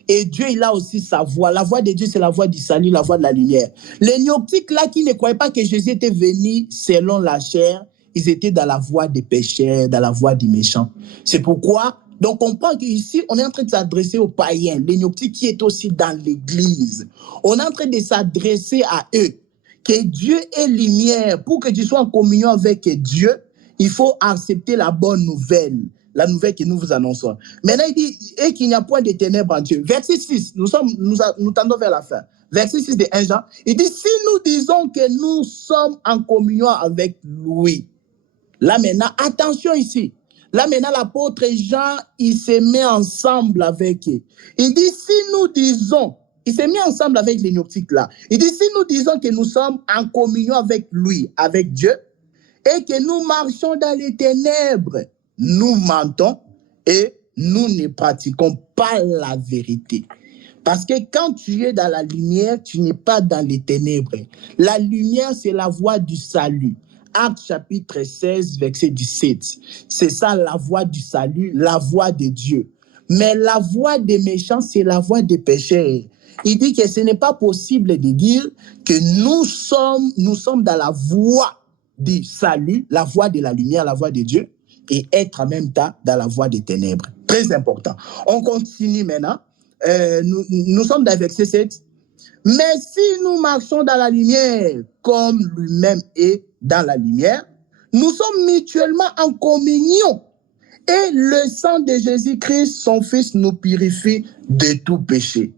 Et Dieu, il a aussi sa voix. La voix de Dieu, c'est la voix du salut, la voix de la lumière. Les gnostiques là qui ne croyaient pas que Jésus était venu selon la chair, ils étaient dans la voie des pécheurs, dans la voie du méchant. C'est pourquoi, donc on comprend qu'ici, on est en train de s'adresser aux païens, les gnostiques qui est aussi dans l'église. On est en train de s'adresser à eux. Que Dieu est lumière. Pour que tu sois en communion avec Dieu, il faut accepter la bonne nouvelle. La nouvelle que nous vous annonçons. Maintenant, il dit et qu'il n'y a point de ténèbres en Dieu. Verset 6, nous tendons vers la fin. Verset 6 de 1 Jean, il dit si nous disons que nous sommes en communion avec lui. Là maintenant, attention ici. Là maintenant, l'apôtre Jean, il se met ensemble avec eux. Il dit si nous disons, il s'est mis ensemble avec les gnostiques là. Il dit si nous disons que nous sommes en communion avec lui, avec Dieu, et que nous marchons dans les ténèbres, nous mentons et nous ne pratiquons pas la vérité. Parce que quand tu es dans la lumière, tu n'es pas dans les ténèbres. La lumière, c'est la voie du salut. Actes chapitre 16, verset 17. C'est ça la voie du salut, la voie de Dieu. Mais la voie des méchants, c'est la voie des pécheurs. Il dit que ce n'est pas possible de dire que nous sommes dans la voie du salut, la voie de la lumière, la voie de Dieu, et être en même temps dans la voie des ténèbres. Très important. On continue maintenant. Nous sommes dans le verset 7. Mais si nous marchons dans la lumière, comme lui-même est dans la lumière, nous sommes mutuellement en communion. Et le sang de Jésus-Christ, son Fils, nous purifie de tout péché.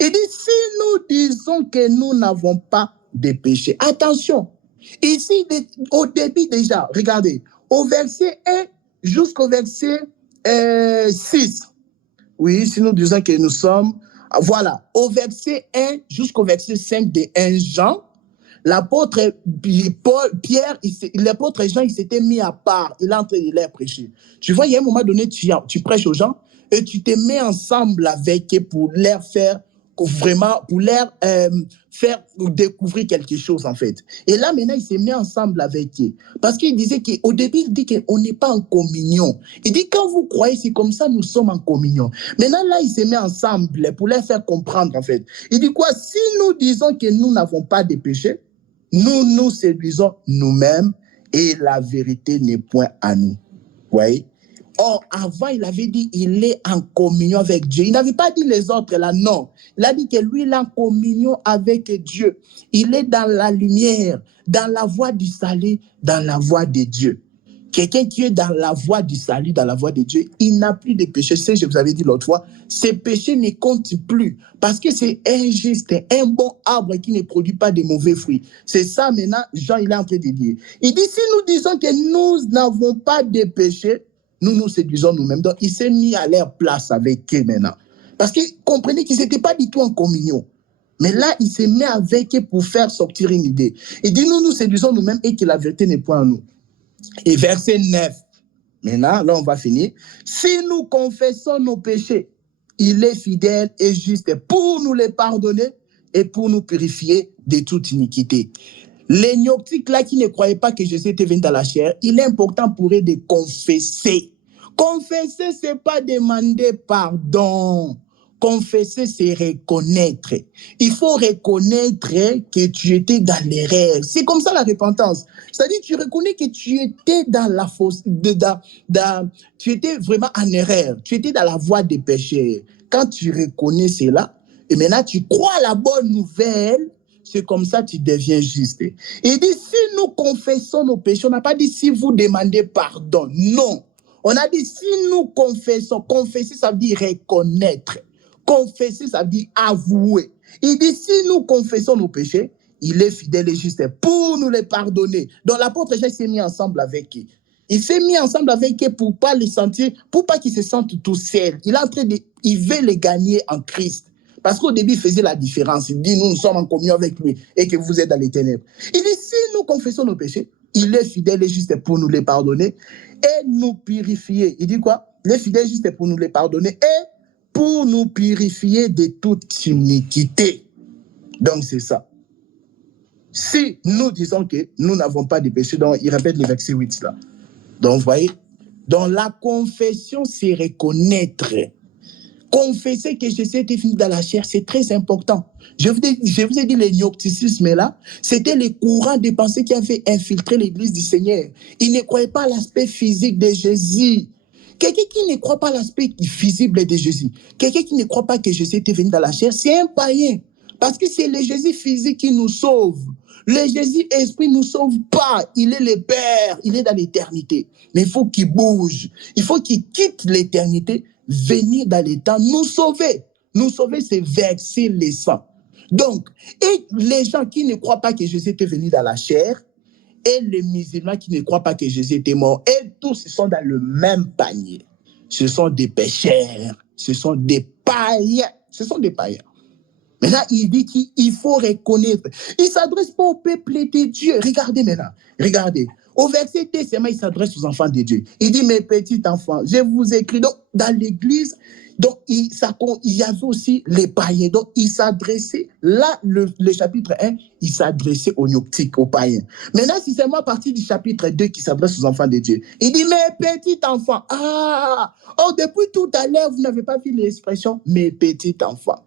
Il dit, si nous disons que nous n'avons pas de péché, attention, ici, au début déjà, regardez, au verset 1 jusqu'au verset 6. Oui, si nous disons que nous sommes, voilà, au verset 1 jusqu'au verset 5 de 1 Jean, l'apôtre Pierre, l'apôtre Jean, il s'était mis à part, il est en train de leur prêcher. Tu vois, il y a un moment donné, tu prêches aux gens et tu te mets ensemble avec eux pour leur faire vraiment, pour leur faire découvrir quelque chose en fait. Et là maintenant, il s'est mis ensemble avec eux. Parce qu'il disait qu'au début, il dit qu'on n'est pas en communion. Il dit quand vous croyez, c'est comme ça, nous sommes en communion. Maintenant là, il s'est mis ensemble pour leur faire comprendre en fait. Il dit quoi? Si nous disons que nous n'avons pas de péché, nous nous séduisons nous-mêmes et la vérité n'est point à nous. Vous voyez? Or, avant, il avait dit il est en communion avec Dieu. Il n'avait pas dit les autres là, non. Il a dit que lui, il est en communion avec Dieu. Il est dans la lumière, dans la voie du salut, dans la voie de Dieu. Quelqu'un qui est dans la voie du salut, dans la voie de Dieu, il n'a plus de péché. C'est ce que je vous avais dit l'autre fois. Ces péchés ne comptent plus parce que c'est injuste, un bon arbre qui ne produit pas de mauvais fruits. C'est ça maintenant, Jean, il est en train de dire. Il dit, si nous disons que nous n'avons pas de péché, nous nous séduisons nous-mêmes. Donc, il s'est mis à leur place avec eux maintenant. Parce qu'il comprenait qu'ils n'étaient pas du tout en communion. Mais là, il se met avec eux pour faire sortir une idée. Il dit, nous nous séduisons nous-mêmes et que la vérité n'est point en nous. Et verset 9, maintenant, là on va finir. Si nous confessons nos péchés, il est fidèle et juste pour nous les pardonner et pour nous purifier de toute iniquité. Les gnoctiques là qui ne croyaient pas que Jésus était venu dans la chair, il est important pour eux de confesser. Confesser, ce n'est pas demander pardon. Confesser, c'est reconnaître. Il faut reconnaître que tu étais dans l'erreur. C'est comme ça la repentance. C'est-à-dire, tu reconnais que tu étais dans la fausse, tu étais vraiment en erreur. Tu étais dans la voie des péchés. Quand tu reconnais cela, et maintenant tu crois à la bonne nouvelle, c'est comme ça que tu deviens juste. Il dit, si nous confessons nos péchés, on n'a pas dit si vous demandez pardon. Non. On a dit si nous confessons. Confesser, ça veut dire reconnaître. Confesser, ça veut dire avouer. Il dit, si nous confessons nos péchés, il est fidèle et juste pour nous les pardonner. Donc l'apôtre Jean s'est mis ensemble avec eux. Il s'est mis ensemble avec eux pour pas les sentir, pour pas qu'ils se sentent tout seuls. Il veut les gagner en Christ. Parce qu'au début, il faisait la différence. Il dit, nous sommes en communion avec lui et que vous êtes dans les ténèbres. Il dit, si nous confessons nos péchés, il est fidèle et juste pour nous les pardonner et nous purifier. Il dit quoi? Il est fidèle et juste pour nous les pardonner et pour nous purifier de toute iniquité. Donc, c'est ça. Si nous disons que nous n'avons pas de péché, donc il répète le verset 8 là. Donc, vous voyez, dans la confession, c'est reconnaître. Confesser que Jésus était venu dans la chair, c'est très important. Je vous ai dit, le gnosticisme là, c'était les courants de pensée qui avaient infiltré l'église du Seigneur. Ils ne croyaient pas à l'aspect physique de Jésus. Quelqu'un qui ne croit pas à l'aspect visible de Jésus, quelqu'un qui ne croit pas que Jésus était venu dans la chair, c'est un païen. Parce que c'est le Jésus physique qui nous sauve. Le Jésus esprit ne nous sauve pas. Il est le Père, il est dans l'éternité. Mais il faut qu'il bouge. Il faut qu'il quitte l'éternité, venir dans les temps, nous sauver. Nous sauver, c'est verser le sang. Donc, et les gens qui ne croient pas que Jésus était venu dans la chair, et les musulmans qui ne croient pas que Jésus était mort, et tous ils sont dans le même panier. Ce sont des pécheurs, ce sont des païens. Ce sont des païens. Maintenant, il dit qu'il faut reconnaître. Il ne s'adresse pas au peuple de Dieu. Regardez maintenant. Regardez. Au verset 2, il s'adresse aux enfants de Dieu. Il dit, mes petits enfants, je vous écris. Donc, dans l'église, donc, il y avait aussi les païens. Donc, il s'adressait, là, le chapitre 1, il s'adressait aux gnostiques, aux païens. Maintenant, c'est seulement à partir du chapitre 2 qui s'adresse aux enfants de Dieu. Il dit, mes petits enfants. Depuis tout à l'heure, vous n'avez pas vu l'expression, mes petits enfants.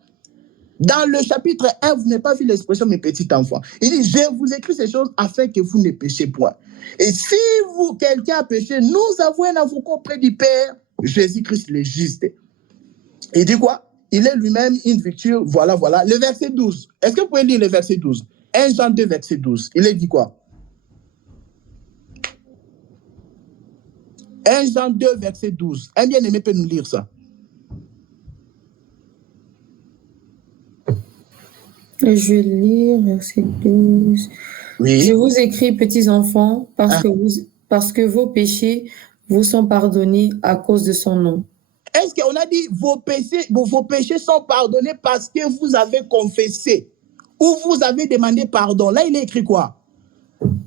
Dans le chapitre 1, vous n'avez pas vu l'expression, mes petits enfants. Il dit, je vous écris ces choses afin que vous ne péchez point. Et si quelqu'un a péché, nous avons un avocat auprès du Père, Jésus-Christ le juste. Il dit quoi? Il est lui-même une victoire. Voilà. Le verset 12. Est-ce que vous pouvez lire le verset 12? 1 Jean 2, verset 12. Il est dit quoi? 1 Jean 2, verset 12. Un bien-aimé peut nous lire ça. Je vais lire verset 12. Oui. Je vous écris, petits enfants, parce que vos péchés vous sont pardonnés à cause de son nom. Est-ce qu'on a dit vos péchés sont pardonnés parce que vous avez confessé ou vous avez demandé pardon? Là, il est écrit quoi?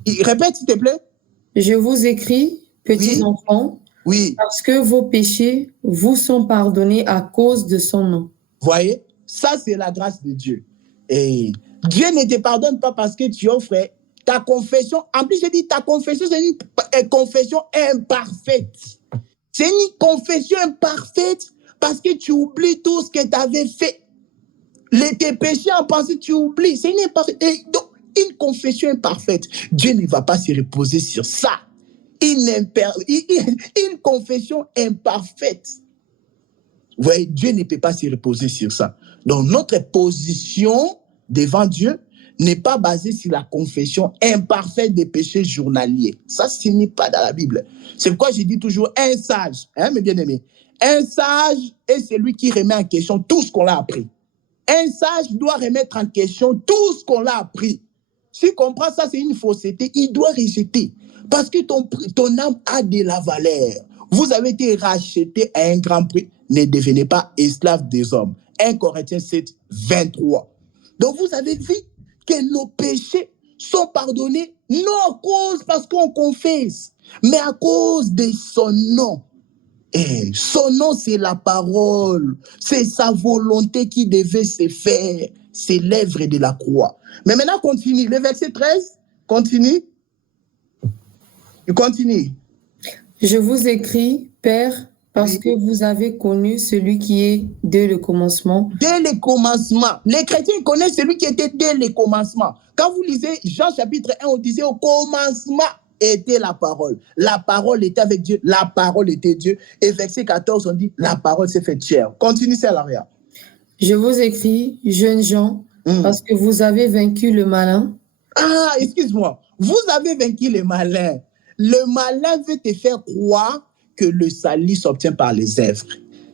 Répète, s'il te plaît. Je vous écris, petits enfants, parce que vos péchés vous sont pardonnés à cause de son nom. Voyez, ça, c'est la grâce de Dieu. Et Dieu ne te pardonne pas parce que tu offres ta confession. En plus, je dis ta confession, c'est une confession imparfaite. C'est une confession imparfaite parce que tu oublies tout ce que tu avais fait. Tes péchés en pensée, tu oublies. C'est une imparfaite. Donc, une confession imparfaite. Dieu ne va pas se reposer sur ça. Une confession imparfaite. Vous voyez, Dieu ne peut pas se reposer sur ça. Donc, notre position devant Dieu n'est pas basé sur la confession imparfaite des péchés journaliers. Ça, ce n'est pas dans la Bible. C'est pourquoi je dis toujours un sage, hein, mes bien-aimés. Un sage est celui qui remet en question tout ce qu'on a appris. Un sage doit remettre en question tout ce qu'on a appris. S'il comprend ça, c'est une fausseté, il doit rejeter. Parce que ton âme a de la valeur. Vous avez été racheté à un grand prix. Ne devenez pas esclaves des hommes. 1 Corinthiens 7, 23. Donc vous avez vu que nos péchés sont pardonnés, non à cause parce qu'on confesse, mais à cause de son nom. Et son nom, c'est la parole. C'est sa volonté qui devait se faire. C'est l'œuvre de la croix. Mais maintenant, continue. Le verset 13, continue. Il continue. Je vous écris, Père, parce que vous avez connu celui qui est dès le commencement. Dès le commencement. Les chrétiens connaissent celui qui était dès le commencement. Quand vous lisez Jean chapitre 1, on disait au commencement était la parole. La parole était avec Dieu. La parole était Dieu. Et verset 14, on dit la parole s'est faite chair. Continue, c'est l'arrière. Je vous écris, jeunes gens, parce que vous avez vaincu le malin. Ah, excuse-moi. Vous avez vaincu le malin. Le malin veut te faire croire que le salut s'obtient par les œuvres.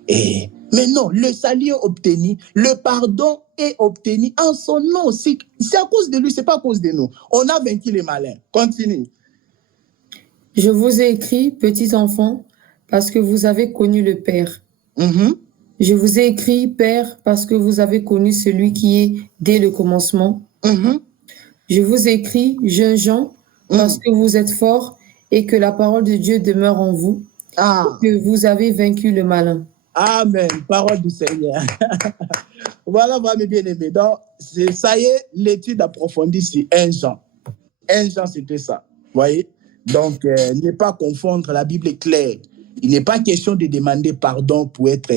Mais non, le salut est obtenu, le pardon est obtenu en son nom. C'est à cause de lui, c'est pas à cause de nous. On a vaincu les malins. Continue. Je vous ai écrit, petits enfants, parce que vous avez connu le Père. Je vous ai écrit, Père, parce que vous avez connu celui qui est dès le commencement. Je vous ai écrit, jeunes gens, parce que vous êtes forts et que la parole de Dieu demeure en vous, que vous avez vaincu le malin. Amen. Parole du Seigneur. Voilà, mes bien-aimés. Donc, ça y est, l'étude approfondie sur 1 Jean. 1 Jean, c'était ça. Vous voyez? Donc, ne pas confondre, la Bible est claire. Il n'est pas question de demander pardon pour être,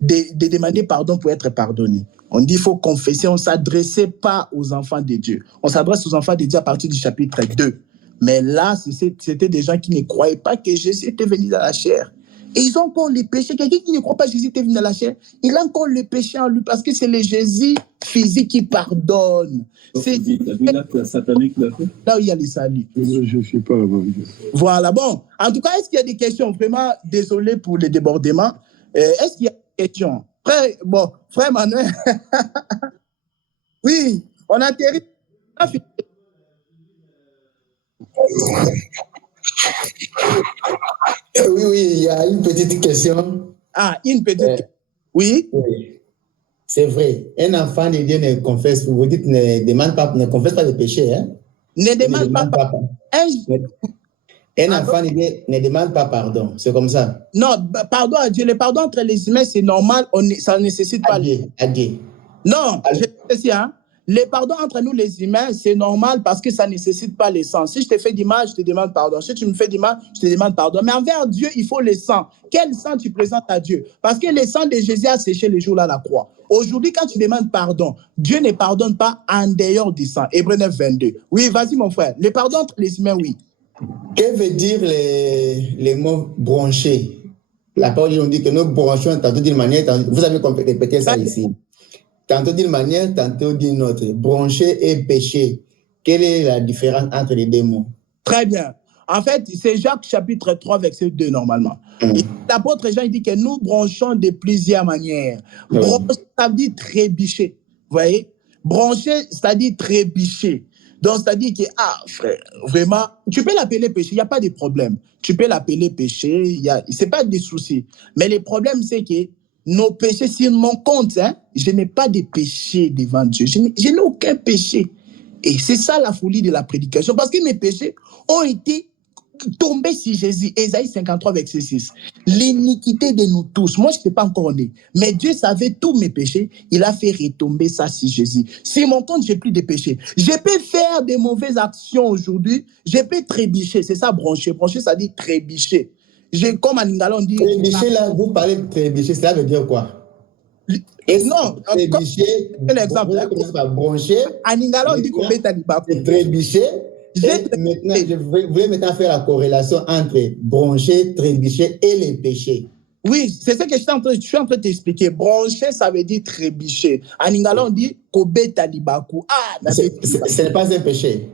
de demander pardon pour être pardonné. On dit qu'il faut confesser, on ne s'adressait pas aux enfants de Dieu. On s'adresse aux enfants de Dieu à partir du chapitre 2. Mais là, c'était des gens qui ne croyaient pas que Jésus était venu dans la chair. Et ils ont encore le péché. Quelqu'un qui ne croit pas que Jésus était venu dans la chair, il a encore le péché en lui parce que c'est le Jésus physique qui pardonne. C'est là satanique là où il y a les saluts. Je ne suis pas là-bas. Voilà, bon. En tout cas, est-ce qu'il y a des questions? Vraiment, désolé pour le débordement. Est-ce qu'il y a des questions? Frère Manuel. Oui, on atterrit. Oui, il y a une petite question. Ah, une petite question. Oui. C'est vrai. Un enfant de Dieu ne confesse, vous dites, ne confesse pas de péché. Hein? Ne demande pas pardon. Un enfant de Dieu ne demande pas pardon. C'est comme ça. Non, pardon à Dieu. Le pardon entre les humains, c'est normal. Ça ne nécessite pas. À Dieu. Non, je sais si, hein. Le pardon entre nous les humains, c'est normal parce que ça ne nécessite pas le sang. Si je te fais du mal, je te demande pardon. Si tu me fais du mal, je te demande pardon. Mais envers Dieu, il faut le sang. Quel sang tu présentes à Dieu? Parce que le sang de Jésus a séché le jour-là à la croix. Aujourd'hui, quand tu demandes pardon, Dieu ne pardonne pas en dehors du sang. Hébreux 9, 22. Oui, vas-y mon frère. Le pardon entre les humains, oui. Que veut dire les mots branchés? La parole, on dit que nous branchons tantôt d'une manière, vous avez répété ça ici. Tantôt d'une manière, tantôt d'une autre. Brancher et péché. Quelle est la différence entre les deux mots? Très bien. En fait, c'est Jacques chapitre 3, verset 2 normalement. L'apôtre Jean il dit que nous branchons de plusieurs manières. Brancher, ça veut dire trébucher. Vous voyez? Brancher, c'est-à-dire trébucher. Donc, c'est-à-dire que, frère, vraiment, tu peux l'appeler péché, il n'y a pas de problème. Tu peux l'appeler péché, ce n'est pas des soucis. Mais le problème, c'est que nos péchés, sur mon compte, je n'ai pas de péché devant Dieu. Je n'ai aucun péché. Et c'est ça la folie de la prédication. Parce que mes péchés ont été tombés sur Jésus. Ésaïe 53, verset 6. L'iniquité de nous tous. Moi, je n'étais pas encore né. Mais Dieu savait tous mes péchés. Il a fait retomber ça sur Jésus. Sur mon compte, je n'ai plus de péché. Je peux faire de mauvaises actions aujourd'hui. Je peux trébucher. C'est ça, brancher. Brancher, ça dit trébucher. Comme en Lingala, on dit... Trébucher, là, vous parlez de trébucher, cela veut dire quoi? Non, trébucher, quel exemple? Brancher. En Lingala, on dit qu'on fait taliba. Trébucher. Maintenant, je voulais maintenant faire la corrélation entre brancher, trébucher et les péchés. Oui, c'est ce que je suis en train de t'expliquer. Brancher, ça veut dire trébucher. En ingala, on dit kobe talibaku. Ah, ce n'est pas un péché.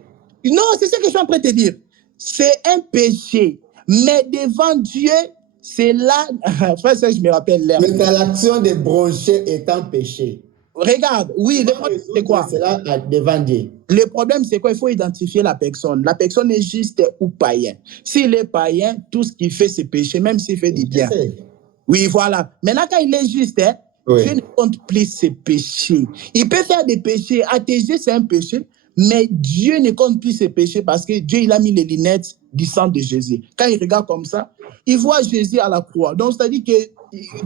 Non, c'est ce que je suis en train de te dire. C'est un péché. Mais devant Dieu, c'est là. Frère, ça, je me rappelle l'air. Mais dans l'action de brancher est un péché. Regarde, oui, le problème, c'est quoi? C'est là devant Dieu. Le problème, c'est quoi? Il faut identifier la personne. La personne est juste ou païen. S'il est païen, tout ce qu'il fait, c'est péché, même s'il fait du bien. Oui, voilà. Maintenant, quand il est juste, Dieu ne compte plus ses péchés. Il peut faire des péchés. Attéger, c'est un péché, mais Dieu ne compte plus ses péchés parce que Dieu, il a mis les lunettes du sang de Jésus. Quand il regarde comme ça, il voit Jésus à la croix. Donc, c'est-à-dire qu'il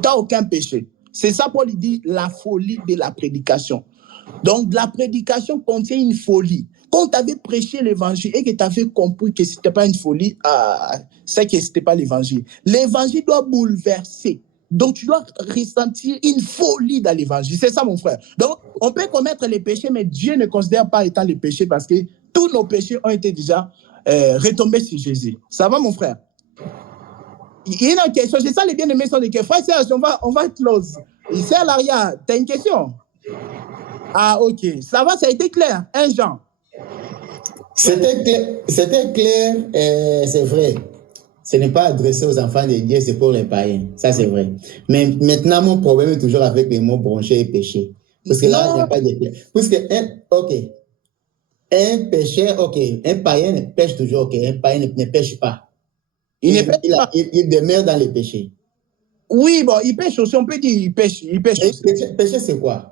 n'a aucun péché. C'est ça, Paul dit, la folie de la prédication. Donc, la prédication contient une folie. Quand tu avais prêché l'évangile et que tu avais compris que ce n'était pas une folie, c'est que ce n'était pas l'évangile. L'évangile doit bouleverser. Donc, tu dois ressentir une folie dans l'évangile. C'est ça, mon frère. Donc, on peut commettre les péchés, mais Dieu ne considère pas étant les péchés parce que tous nos péchés ont été déjà retombés sur Jésus. Ça va, mon frère? Il y a une question. C'est ça, les bien-aimés sont des questions. Frère Serge, on va close. Ici, à l'arrière, tu as une question? Ok. Ça va, ça a été clair. Jean. C'était clair, c'est vrai. Ce n'est pas adressé aux enfants de Dieu, c'est pour les païens. Ça, c'est vrai. Mais maintenant, mon problème est toujours avec les mots branchés et péché. Parce que là, il n'y a pas de clair. Puisque, un péché, un païen pêche toujours, un païen ne pêche pas. Il demeure dans les péchés. Oui, bon, il pêche aussi, on peut dire il pêche aussi. Péché, c'est quoi?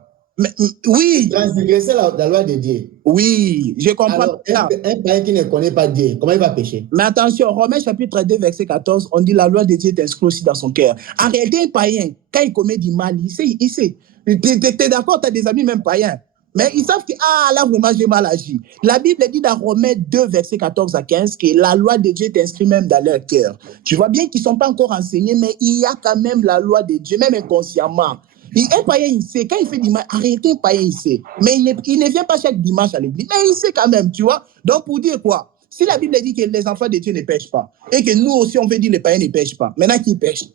Oui. Transgresser la loi de Dieu. Oui, je comprends. Alors, un païen qui ne connaît pas Dieu, comment il va pécher? Mais attention, Romains chapitre 2, verset 14, on dit la loi de Dieu est inscrite aussi dans son cœur. En réalité, un païen, quand il commet du mal, il sait. Tu es d'accord, tu as des amis même païens. Mais ils savent que, là, vraiment, j'ai mal agi. La Bible dit dans Romains 2, verset 14 à 15, que la loi de Dieu est inscrite même dans leur cœur. Tu vois bien qu'ils ne sont pas encore enseignés, mais il y a quand même la loi de Dieu, même inconsciemment. Un païen, il sait. Quand il fait du mal, arrêtez un païen, il sait. Mais il ne vient pas chaque dimanche à l'église. Mais il sait quand même, tu vois. Donc, pour dire quoi? Si la Bible dit que les enfants de Dieu ne pêchent pas, et que nous aussi, on veut dire que les païens ne pêchent pas, maintenant, qui pêchent?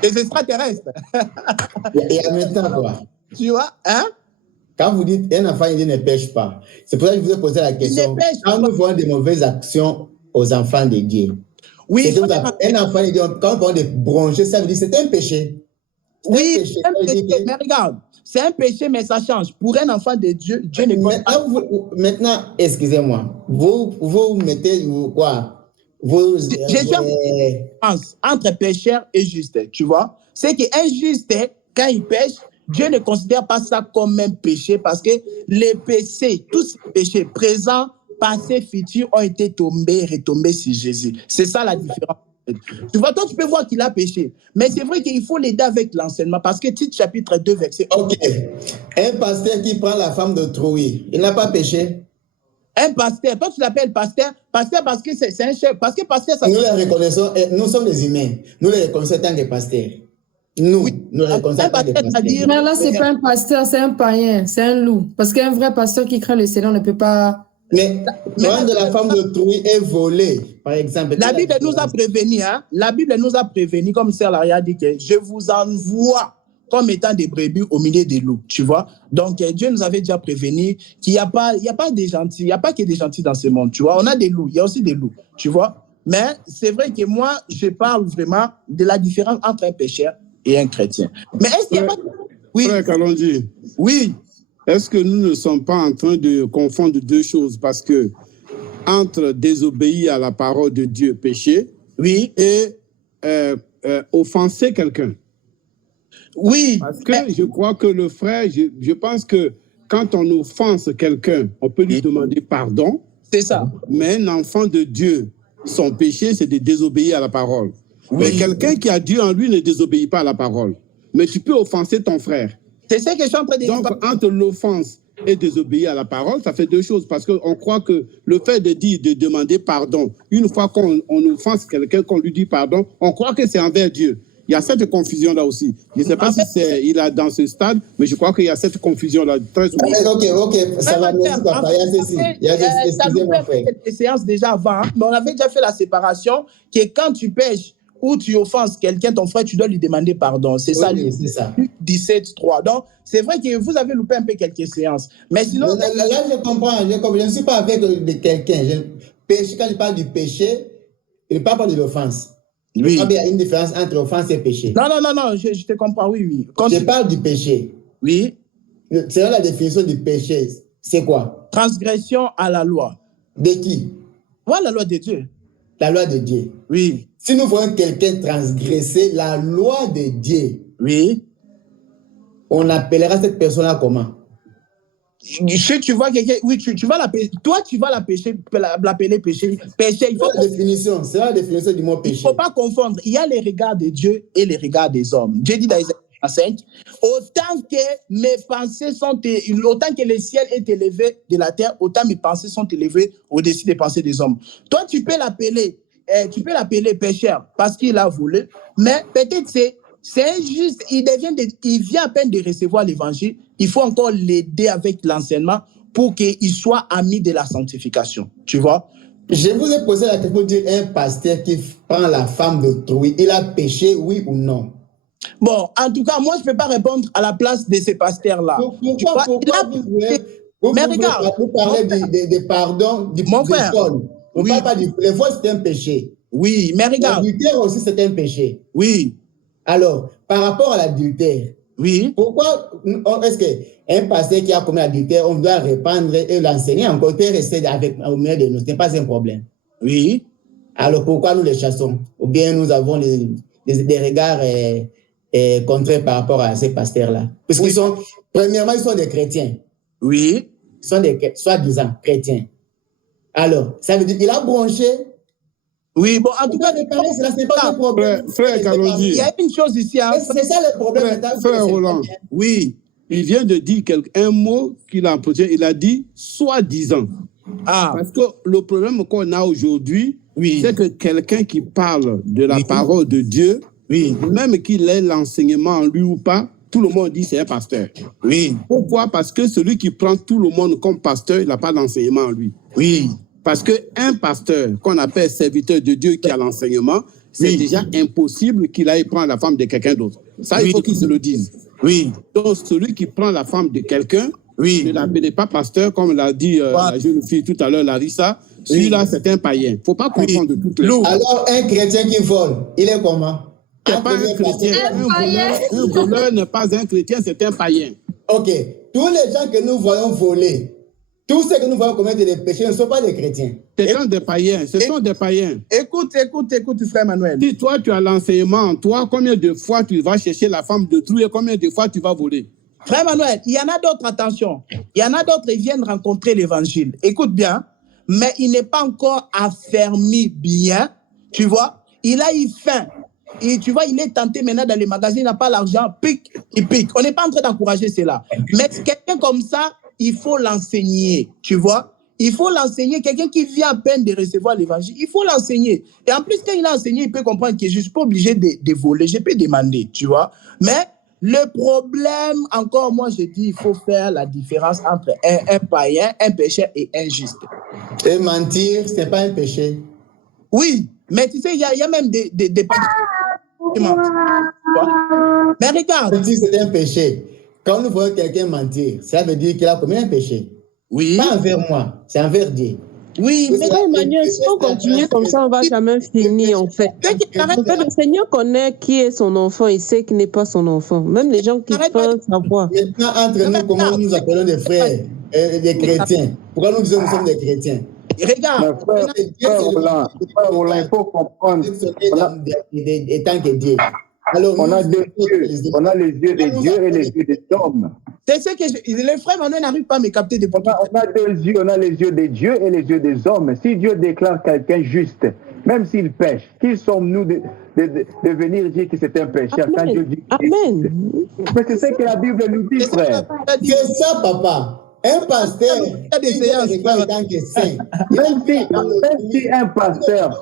Les extraterrestres. Et en même temps, quoi? Tu vois, hein? Quand vous dites un enfant ne pêche pas, c'est pour ça que je vous ai posé la question. Quand nous voyons des mauvaises actions aux enfants de Dieu, oui, un enfant de Dieu, quand on parle de broncher, ça veut dire que c'est un péché. Oui, c'est un péché, mais regarde, c'est un péché, mais ça change. Pour un enfant de Dieu, Dieu ne compte pas. Maintenant, excusez-moi, vous mettez quoi? Entre pécheur et juste, tu vois. C'est qu'un juste, quand il pêche, Dieu ne considère pas ça comme un péché parce que les péchés, tous les péchés présents, passés, futurs ont été retombés sur Jésus. C'est ça la différence. Tu vois, toi, tu peux voir qu'il a péché. Mais c'est vrai qu'il faut l'aider avec l'enseignement parce que Tite chapitre 2, verset 1. Ok. Un pasteur qui prend la femme d'autrui, il n'a pas péché? Un pasteur, toi, tu l'appelles pasteur parce que c'est un chef. Parce que pasteur, ça... Nous les reconnaissons, nous sommes des humains. Nous les reconnaissons en tant que pasteurs. Nous les reconnaissons en tant que pasteurs. Mais là, ce n'est pas un pasteur, c'est un païen, c'est un loup. Parce qu'un vrai pasteur qui craint le Seigneur ne peut pas... Mais quand la femme d'autrui est volée, par exemple... La Bible nous a prévenus, hein? La Bible nous a prévenus, comme Sœur Laria dit que je vous envoie comme étant des brebis au milieu des loups, tu vois. Donc, Dieu nous avait déjà prévenu qu'il n'y a pas des gentils, il n'y a pas que des gentils dans ce monde, tu vois. On a des loups, il y a aussi des loups, tu vois. Mais c'est vrai que moi, je parle vraiment de la différence entre un pécheur et un chrétien. Mais est-ce qu'il n'y a pas... Oui. Frère Kalonji. Oui. Est-ce que nous ne sommes pas en train de confondre deux choses? Parce que entre désobéir à la parole de Dieu, péché, oui, et offenser quelqu'un. Oui. Parce que je crois que le frère, je pense que quand on offense quelqu'un, on peut lui demander pardon. C'est ça. Mais un enfant de Dieu, son péché, c'est de désobéir à la parole. Oui. Mais quelqu'un qui a Dieu en lui ne désobéit pas à la parole. Mais tu peux offenser ton frère. C'est ça que je suis en train de dire. Donc, entre l'offense et désobéir à la parole, ça fait deux choses. Parce qu'on croit que le fait de demander pardon, une fois qu'on offense quelqu'un, qu'on lui dit pardon, on croit que c'est envers Dieu. Il y a cette confusion-là aussi. Je ne sais pas si il est dans ce stade, mais je crois qu'il y a cette confusion-là très souvent. Ok, ça va, merci papa. Excusez-moi, frère. Cette séance déjà avant, mais on avait déjà fait la séparation que quand tu pêches où tu offenses quelqu'un, ton frère, tu dois lui demander pardon. C'est ça, c'est ça. 17.3. Donc, c'est vrai que vous avez loupé un peu quelques séances. Mais sinon... Là, je comprends. Je ne suis pas avec de quelqu'un. Quand je parle du péché, je ne parle pas de l'offense. Oui. Il y a une différence entre offense et péché. Non, je te comprends, oui. Je parle du péché. Oui. Selon la définition du péché, c'est quoi? Transgression à la loi. De qui? Ouais, la loi de Dieu. La loi de Dieu. Oui. Si nous voyons quelqu'un transgresser la loi de Dieu, oui, on appellera cette personne-là comment? Si tu vois quelqu'un, oui, tu vas l'appeler. Toi, tu vas l'appeler péché. Péché, il faut. C'est la définition du mot péché. Il ne faut pas confondre. Il y a les regards de Dieu et les regards des hommes. Dieu dit dans Isaïe 5, autant que mes pensées sont, autant que le ciel est élevé de la terre, autant mes pensées sont élevées au-dessus des pensées des hommes. Toi, tu peux l'appeler pécheur parce qu'il a volé, mais peut-être c'est injuste. Il vient à peine de recevoir l'évangile. Il faut encore l'aider avec l'enseignement pour qu'il soit ami de la sanctification. Tu vois? Je vous ai posé la question pour dire un pasteur qui prend la femme d'autrui, il a péché, oui ou non? Bon, en tout cas, moi, je ne peux pas répondre à la place de ces pasteurs-là. Pourquoi mais regarde, vous parlez de pardon, du vol. On ne parle pas du le vol, c'est un péché. Oui, mais regarde. L'adultère aussi, c'est un péché. Oui. Alors, par rapport à l'adultère, oui. Pourquoi est-ce qu'un pasteur qui a commis l'adultère, on doit répandre et l'enseigner encore, et rester au milieu de nous? Ce n'est pas un problème. Oui. Alors, pourquoi nous les chassons? Ou bien nous avons des regards contraires par rapport à ces pasteurs-là? Parce qu'ils sont, premièrement, ils sont des chrétiens. Oui. Ils sont des, soi-disant, chrétiens. Alors, ça veut dire qu'il a bronché. Oui, bon, en tout cas, ce n'est pas un problème. Frère Kalonji. Il y a une chose ici. Hein. C'est ça le problème. Frère Roland. Oui. Il vient de dire un mot qu'il a employé. Il a dit soi-disant. Ah. Parce que le problème qu'on a aujourd'hui, c'est que quelqu'un qui parle de la parole de Dieu, même qu'il ait l'enseignement en lui ou pas, tout le monde dit c'est un pasteur. Oui. Pourquoi? Parce que celui qui prend tout le monde comme pasteur, il n'a pas d'enseignement en lui. Oui. Parce qu'un pasteur qu'on appelle serviteur de Dieu qui a l'enseignement, c'est déjà impossible qu'il aille prendre la femme de quelqu'un d'autre. Ça, il faut qu'il se le dise. Oui. Donc, celui qui prend la femme de quelqu'un, ne l'appelez pas pasteur, comme l'a dit la jeune fille tout à l'heure, Larissa. Celui-là, c'est un païen. Il ne faut pas confondre toutes les choses. Alors, un chrétien qui vole, il est comment? C'est pas un chrétien. Un voleur n'est pas un chrétien, c'est un païen. Ok. Tous les gens que nous voyons voler, tous ceux que nous voyons commettre des péchés ne sont pas des chrétiens. Ce sont des païens. Ce sont des païens. Écoute, frère Manuel. Si toi, tu as l'enseignement en toi, combien de fois tu vas chercher la femme d'autrui et combien de fois tu vas voler? Frère Manuel, il y en a d'autres, attention. Il y en a d'autres, ils viennent rencontrer l'évangile. Écoute bien, mais il n'est pas encore affermi bien. Tu vois, il a eu faim. Et tu vois, il est tenté maintenant dans les magasins, il n'a pas l'argent, il pique. On n'est pas en train d'encourager cela. Mais quelqu'un comme ça, il faut l'enseigner, tu vois. Il faut l'enseigner. Quelqu'un qui vient à peine de recevoir l'évangile, il faut l'enseigner. Et en plus, quand il a enseigné, il peut comprendre que je ne suis pas obligé de voler. Je peux demander, tu vois. Mais le problème, encore, moi, je dis, il faut faire la différence entre un païen, un pécheur et un juste. Et mentir, ce n'est pas un péché. Oui, mais tu sais, il y a même des qui mentent. Mais regarde. Mentir, c'est un péché. Quand nous voyons quelqu'un mentir, ça veut dire qu'il a commis un péché. Oui. Pas envers moi, c'est envers Dieu. Oui, mais Emmanuel, si on continue comme ça, on ne va jamais finir, en fait. Le Seigneur connaît qui est son enfant, il sait qui n'est pas son enfant. Même les gens qui pensent savoir. Maintenant, entre nous, comment nous appelons des frères, des chrétiens? Pourquoi nous disons que nous sommes des chrétiens? Regarde. Frère Roland, il faut comprendre. Étant que Dieu. Alors, on a deux yeux. On a les yeux des dieux et les yeux des hommes. C'est ce que les frères Manuel n'arrivent pas à me capter depuis. On a deux yeux, on a les yeux des dieux et les yeux des hommes. Si Dieu déclare quelqu'un juste, même s'il pêche, qui sommes-nous de venir dire que c'est un pécheur? Quand Dieu dit Amen. Mais c'est ce que la Bible nous dit, frère. C'est ça, papa. Un pasteur,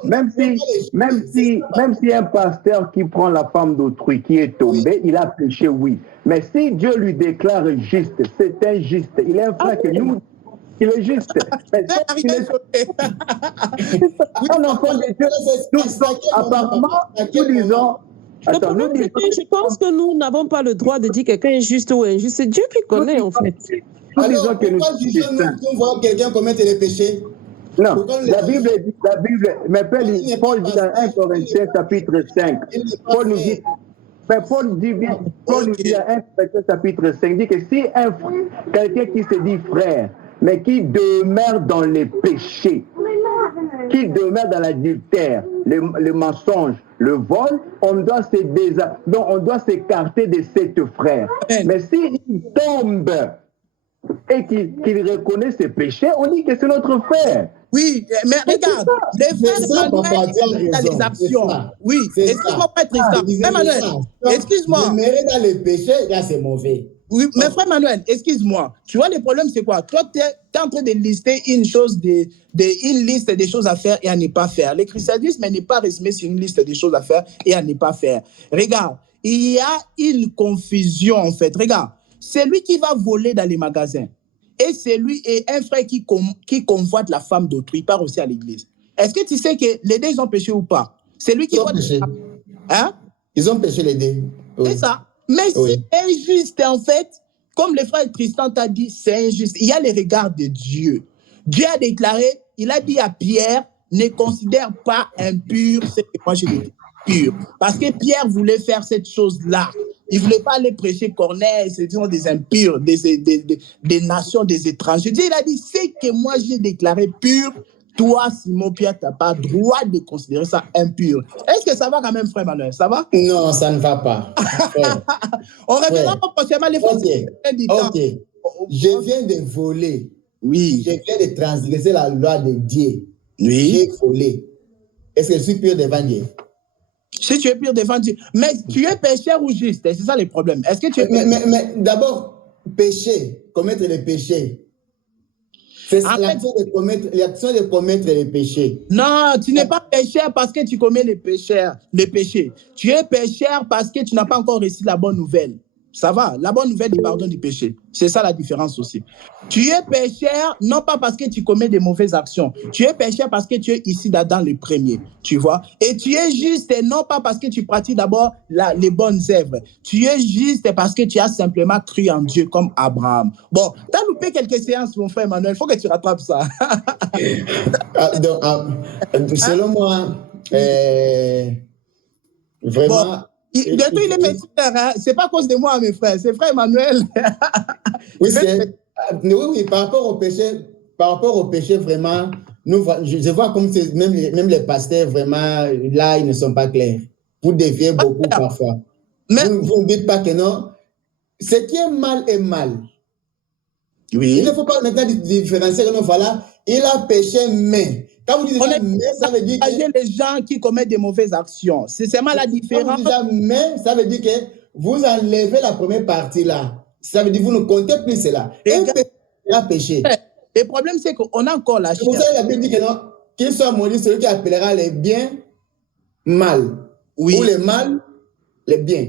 même si un pasteur qui prend la femme d'autrui, qui est tombé, il a péché, oui. Mais si Dieu lui déclare juste, c'est injuste. Il est un frère que nous. il est juste. Mais un enfant de Dieu, apparemment, nous disons. Attends, je pense que nous n'avons pas le droit de dire quelqu'un est juste ou injuste. C'est Dieu qui connaît, en fait. Alors, pourquoi jugeons-nous qu'on voit quelqu'un commettre des péchés? Non, la Bible, mais Paul dit dans 1 Corinthiens chapitre 5, Paul nous dit dans 1 Corinthiens chapitre 5, dit que si quelqu'un qui se dit frère, mais qui demeure dans les péchés, qui demeure dans l'adultère, le mensonge, le vol, on doit s'écarter de cet frère. Mais s'il tombe et qu'il reconnaît ses péchés, on dit que c'est notre frère. Oui, mais regarde, les frères Emmanuel, dans les actions. Oui, excuse-moi, pas être Frère Emmanuel, excuse-moi. Demeurer dans les péchés, là, c'est mauvais. Oui, mais frère Emmanuel, excuse-moi. Tu vois, le problème, c'est quoi? Toi, tu es en train de lister une liste des choses à faire et à ne pas faire. Le christianisme n'est pas résumé sur une liste des choses à faire et à ne pas faire. Regarde, il y a une confusion, en fait. Regarde, c'est lui qui va voler dans les magasins. Et c'est lui et un frère qui convoite la femme d'autrui, part aussi à l'église. Est-ce que tu sais que les deux ils ont péché ou pas? C'est lui qui ont péché. Hein? Ils ont péché les deux. Oui. C'est ça. Mais c'est injuste, en fait. Comme le frère Tristan t'a dit, c'est injuste. Il y a les regards de Dieu. Dieu a déclaré, il a dit à Pierre, ne considère pas impur ce que moi j'ai dit pur. Parce que Pierre voulait faire cette chose-là. Il ne voulait pas aller prêcher Corneille, c'est des impurs, des nations, des étrangers. Dieu, il a dit, c'est que moi j'ai déclaré pur, toi, Simon Pierre, tu n'as pas droit de considérer ça impur. Est-ce que ça va quand même, frère Manuel? Ça va? Non, ça ne va pas. On reviendra prochainement les fois. Ok. Je viens de voler. Oui. Je viens de transgresser la loi de Dieu. Oui. J'ai volé. Est-ce que je suis pur devant Dieu? Si tu es pur devant Dieu. Mais tu es pécheur ou juste? C'est ça le problème. Est-ce que tu es mais d'abord, pécher, commettre les péchés. C'est l'action de commettre les péchés. Non, tu n'es pas pécheur parce que tu commets les péchés. Tu es pécheur parce que tu n'as pas encore reçu la bonne nouvelle. Ça va, la bonne nouvelle du pardon du péché. C'est ça la différence aussi. Tu es pécheur non pas parce que tu commets des mauvaises actions. Tu es pécheur parce que tu es ici dans le premier. Tu vois? Et tu es juste non pas parce que tu pratiques d'abord les bonnes œuvres. Tu es juste parce que tu as simplement cru en Dieu comme Abraham. Bon, tu as loupé quelques séances, mon frère Emmanuel. Il faut que tu rattrapes ça. Selon moi, vraiment... Bon. Bientôt, il est pécheur. Hein? Ce n'est pas à cause de moi, mes frères. C'est frère Emmanuel. Oui, par rapport au péché, vraiment, je vois comme même les pasteurs, vraiment, là, ils ne sont pas clairs. Vous déviez beaucoup parfois. Mais vous ne dites pas que non. Ce qui est mal est mal. Oui. Il ne faut pas maintenant différencier que non, voilà, il a péché, mais... Quand vous dites mais, ça veut dire que... les gens qui commettent des mauvaises actions. C'est seulement la différence. Quand vous dites mais, ça veut dire que vous enlevez la première partie là. Ça veut dire que vous ne comptez plus cela. Et il a péché. Le problème, c'est qu'on a encore la chair. C'est pour ça que la Bible dit que non, qu'il soit maudit celui qui appellera les biens mal. Oui. Ou les mal, les biens.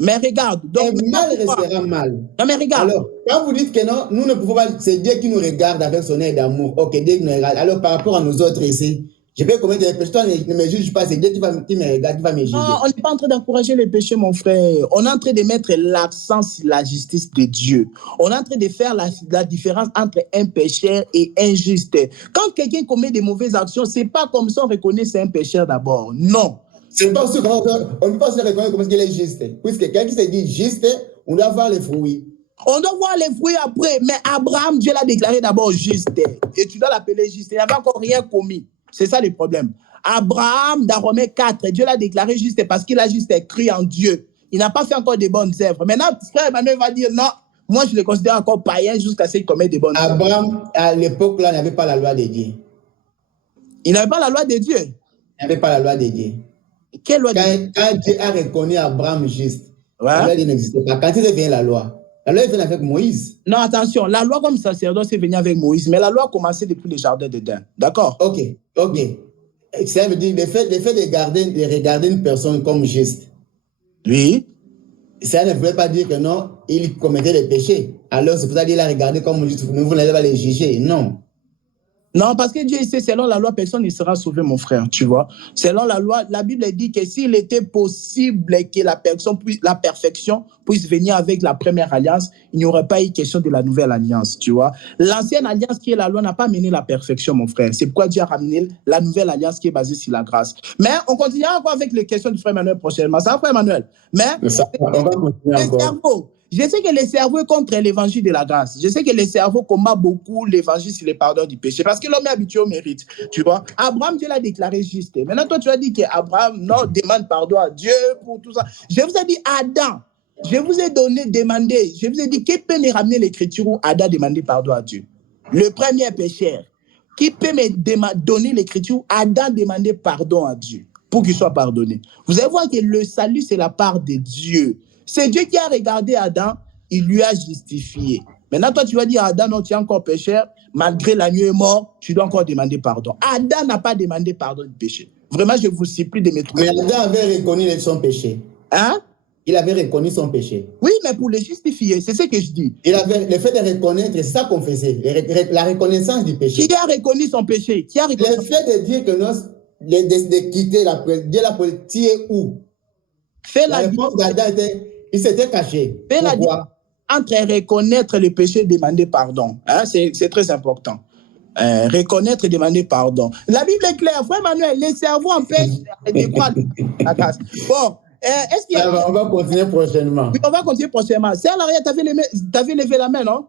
Mais regarde. Donc, le mal restera mal. Non, mais regarde. Alors, quand vous dites que non, nous ne pouvons pas, c'est Dieu qui nous regarde avec son œil d'amour. Ok, Dieu qui nous regarde. Alors, par rapport à nous autres ici, je peux commettre des péchés, toi ne me juge pas, c'est Dieu qui me regarde, qui va me juger. Non, on n'est pas en train d'encourager les péchés, mon frère. On est en train de mettre l'accent sur la justice de Dieu. On est en train de faire la différence entre un pécheur et un juste. Quand quelqu'un commet des mauvaises actions, ce n'est pas comme ça on reconnaît que c'est un pécheur d'abord. Non. C'est pas aussi on ne peut pas se reconnaître comme qu'il est juste. Puisque quelqu'un qui se dit juste, on doit voir les fruits. On doit voir les fruits après. Mais Abraham, Dieu l'a déclaré d'abord juste. Et tu dois l'appeler juste. Il n'avait encore rien commis. C'est ça le problème. Abraham, dans Romains 4, Dieu l'a déclaré juste parce qu'il a juste cru en Dieu. Il n'a pas fait encore de bonnes œuvres. Maintenant, frère Emmanuel va dire non, moi je le considère encore païen jusqu'à ce qu'il commette de bonnes œuvres. Abraham, à l'époque là, n'avait pas la loi de Dieu. Il n'avait pas la loi de Dieu. Il n'avait pas la loi de Dieu. Quelle loi de Dieu? Quand Dieu a reconnu Abraham juste, la loi n'existait pas. Quand il est venu la loi est venue avec Moïse. Non, attention, la loi comme sacerdoce est venue avec Moïse, mais la loi a commencé depuis le jardin d'Éden. D'accord? Ok. Ça veut dire le fait de regarder une personne comme juste. Oui. ça ne voulait pas dire que non, il commettait des péchés. Alors, c'est pour ça qu'il a regardé comme vous n'allez pas les juger. Non. Non, parce que Dieu sait, selon la loi, personne ne sera sauvé, mon frère, tu vois. Selon la loi, la Bible dit que s'il était possible que la perfection puisse venir avec la première alliance, il n'y aurait pas eu question de la nouvelle alliance, tu vois. L'ancienne alliance qui est la loi n'a pas mené la perfection, mon frère. C'est pourquoi Dieu a ramené la nouvelle alliance qui est basée sur la grâce. Mais on continuera encore avec les questions du frère Emmanuel prochainement. Ça va, frère Emmanuel? Mais ça, on va continuer encore. Je sais que le cerveau est contre l'évangile de la grâce. Je sais que le cerveau combat beaucoup l'évangile sur le pardon du péché. Parce que l'homme est habitué au mérite. Tu vois, Abraham, Dieu l'a déclaré juste. Maintenant, toi, tu as dit qu'Abraham, non, demande pardon à Dieu pour tout ça. Je vous ai dit, Adam, je vous ai demandé, je vous ai dit, qui peut me ramener l'écriture où Adam demandait pardon à Dieu? Le premier pécheur. Qui peut me donner l'écriture où Adam demandait pardon à Dieu pour qu'il soit pardonné? Vous allez voir que le salut, c'est la part de Dieu. C'est Dieu qui a regardé Adam, il lui a justifié. Maintenant, toi, tu vas dire, Adam, non, tu es encore pécheur, malgré l'agneau est mort, tu dois encore demander pardon. Adam n'a pas demandé pardon du péché. Vraiment, je vous supplie de me trouver. Mais Adam avait reconnu son péché. Hein? Il avait reconnu son péché. Oui, mais pour le justifier, c'est ce que je dis. Il avait le fait de reconnaître, c'est ça qu'on faisait, la reconnaissance du péché. Qui a reconnu son péché? Qui a reconnu le fait de dire que non, de quitter Dieu l'a politique où? La réponse d'Adam était, il s'était caché. Pourquoi? Entre reconnaître le péché et demander pardon. Hein, c'est très important. Reconnaître et demander pardon. La Bible est claire. Frère Emmanuel, les cerveaux empêchent de croire la grâce. Bon, est-ce qu'il y a... On va continuer prochainement. Oui, on va continuer prochainement. C'est à l'arrière, tu avais levé la main, non?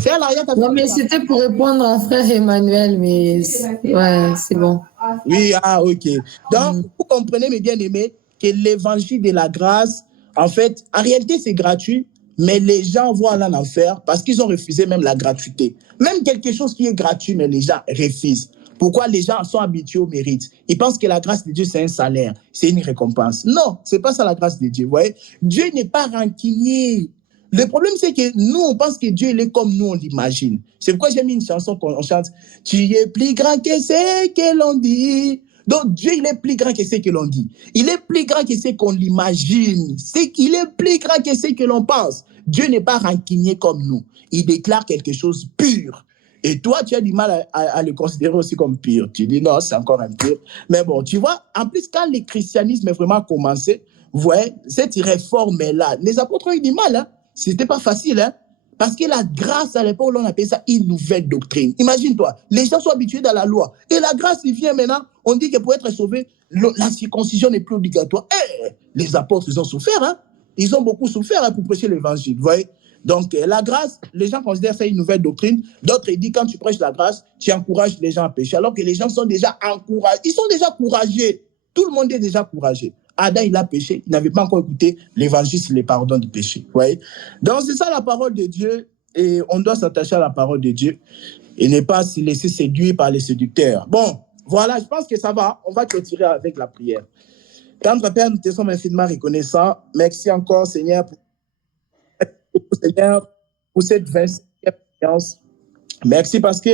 C'est à l'arrière, non, mais c'était pour répondre à frère Emmanuel, mais ouais, c'est bon. Oui, ok. Donc, vous comprenez, mes bien-aimés, que l'évangile de la grâce, en fait, en réalité, c'est gratuit, mais les gens vont aller en enfer parce qu'ils ont refusé même la gratuité. Même quelque chose qui est gratuit, mais les gens refusent. Pourquoi les gens sont habitués au mérite? Ils pensent que la grâce de Dieu, c'est un salaire, c'est une récompense. Non, c'est pas ça la grâce de Dieu. Vous voyez? Dieu n'est pas rancunier. Le problème, c'est que nous, on pense que Dieu, il est comme nous, on l'imagine. C'est pourquoi j'ai mis une chanson qu'on chante. Tu es plus grand que ce que l'on dit. Donc, Dieu, il est plus grand que ce que l'on dit. Il est plus grand que ce qu'on l'imagine. Il est plus grand que ce que l'on pense. Dieu n'est pas rancunier comme nous. Il déclare quelque chose pur. Et toi, tu as du mal à le considérer aussi comme pur. Tu dis non, c'est encore impur. Mais bon, tu vois, en plus, quand le christianisme est vraiment commencé, vous voyez, cette réforme-là, les apôtres ont eu du mal. Hein? C'était pas facile, hein? Parce que la grâce, à l'époque, on appelait ça une nouvelle doctrine. Imagine-toi, les gens sont habitués dans la loi. Et la grâce, il vient maintenant, on dit que pour être sauvé, la circoncision n'est plus obligatoire. Les apôtres, ils ont souffert, hein? Ils ont beaucoup souffert pour prêcher l'évangile, vous voyez? Donc, la grâce, les gens considèrent ça une nouvelle doctrine. D'autres disent, quand tu prêches la grâce, tu encourages les gens à pécher. Alors que les gens sont déjà encouragés. Ils sont déjà courageux. Tout le monde est déjà courageux. Adam, il a péché. Il n'avait pas encore écouté l'évangile sur les pardons du péché. Vous voyez? Donc, c'est ça la parole de Dieu. Et on doit s'attacher à la parole de Dieu et ne pas se laisser séduire par les séducteurs. Bon, voilà, je pense que ça va. On va clôturer avec la prière. Tendre Père, nous te sommes infiniment reconnaissants. Merci encore, Seigneur, pour cette 25e séance. Merci parce que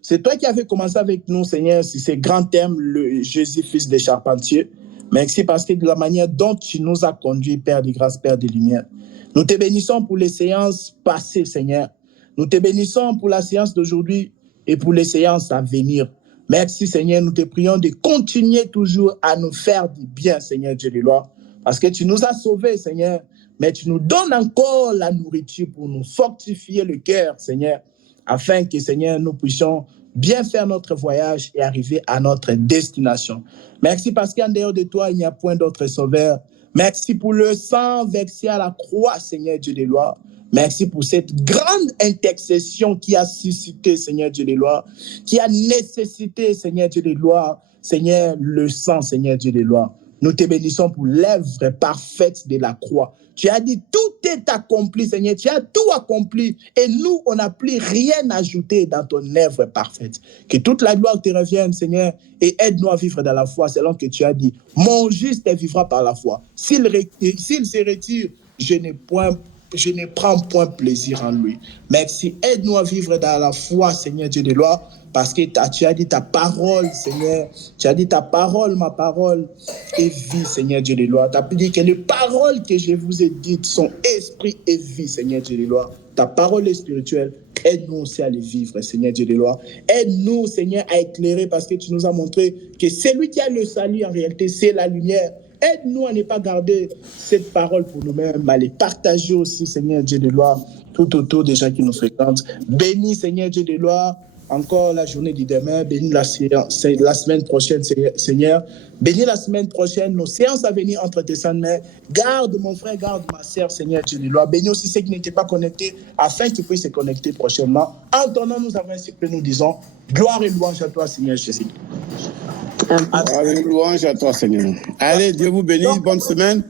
c'est toi qui avais commencé avec nous, Seigneur, sur ces grands thèmes, le Jésus, fils des charpentiers. Merci parce que de la manière dont tu nous as conduits, Père de grâce, Père de lumière. Nous te bénissons pour les séances passées, Seigneur. Nous te bénissons pour la séance d'aujourd'hui et pour les séances à venir. Merci, Seigneur. Nous te prions de continuer toujours à nous faire du bien, Seigneur Dieu de gloire. Parce que tu nous as sauvés, Seigneur. Mais tu nous donnes encore la nourriture pour nous fortifier le cœur, Seigneur, afin que, Seigneur, nous puissions bien faire notre voyage et arriver à notre destination. Merci parce qu'en dehors de toi, il n'y a point d'autre sauveur. Merci pour le sang versé à la croix, Seigneur Dieu de gloire. Merci pour cette grande intercession qui a suscité, Seigneur Dieu de gloire, qui a nécessité, Seigneur Dieu de gloire, Seigneur, le sang, Seigneur Dieu de gloire. Nous te bénissons pour l'œuvre parfaite de la croix. Tu as dit, tout est accompli, Seigneur. Tu as tout accompli. Et nous, on n'a plus rien ajouté dans ton œuvre parfaite. Que toute la gloire te revienne, Seigneur, et aide-nous à vivre dans la foi, selon que tu as dit. Mon juste vivra par la foi. S'il se retire, je ne prends point plaisir en lui. Merci. Aide-nous à vivre dans la foi, Seigneur Dieu de gloire, parce que tu as dit ta parole, Seigneur. Tu as dit ta parole, ma parole est vie, Seigneur Dieu de gloire. Tu as dit que les paroles que je vous ai dites sont esprit et vie, Seigneur Dieu de gloire. Ta parole est spirituelle. Aide-nous aussi à les vivre, Seigneur Dieu de gloire. Aide-nous, Seigneur, à éclairer parce que tu nous as montré que celui qui a le salut, en réalité, c'est la lumière. Aide-nous à ne pas garder cette parole pour nous-mêmes, à les partager aussi, Seigneur Dieu de gloire, tout autour des gens qui nous fréquentent. Bénis, Seigneur Dieu de gloire, encore la journée du demain. Bénis la semaine prochaine, Seigneur. Bénis la semaine prochaine, nos séances à venir entre tes saintes mains. Garde mon frère, garde ma sœur, Seigneur Dieu de gloire. Bénis aussi ceux qui n'étaient pas connectés, afin qu'ils puissent se connecter prochainement. En ton nom, nous avons ainsi que nous disons gloire et louange à toi, Seigneur Jésus. Gloire et louange à toi, Seigneur. Allez, Dieu vous bénisse. Bonne semaine.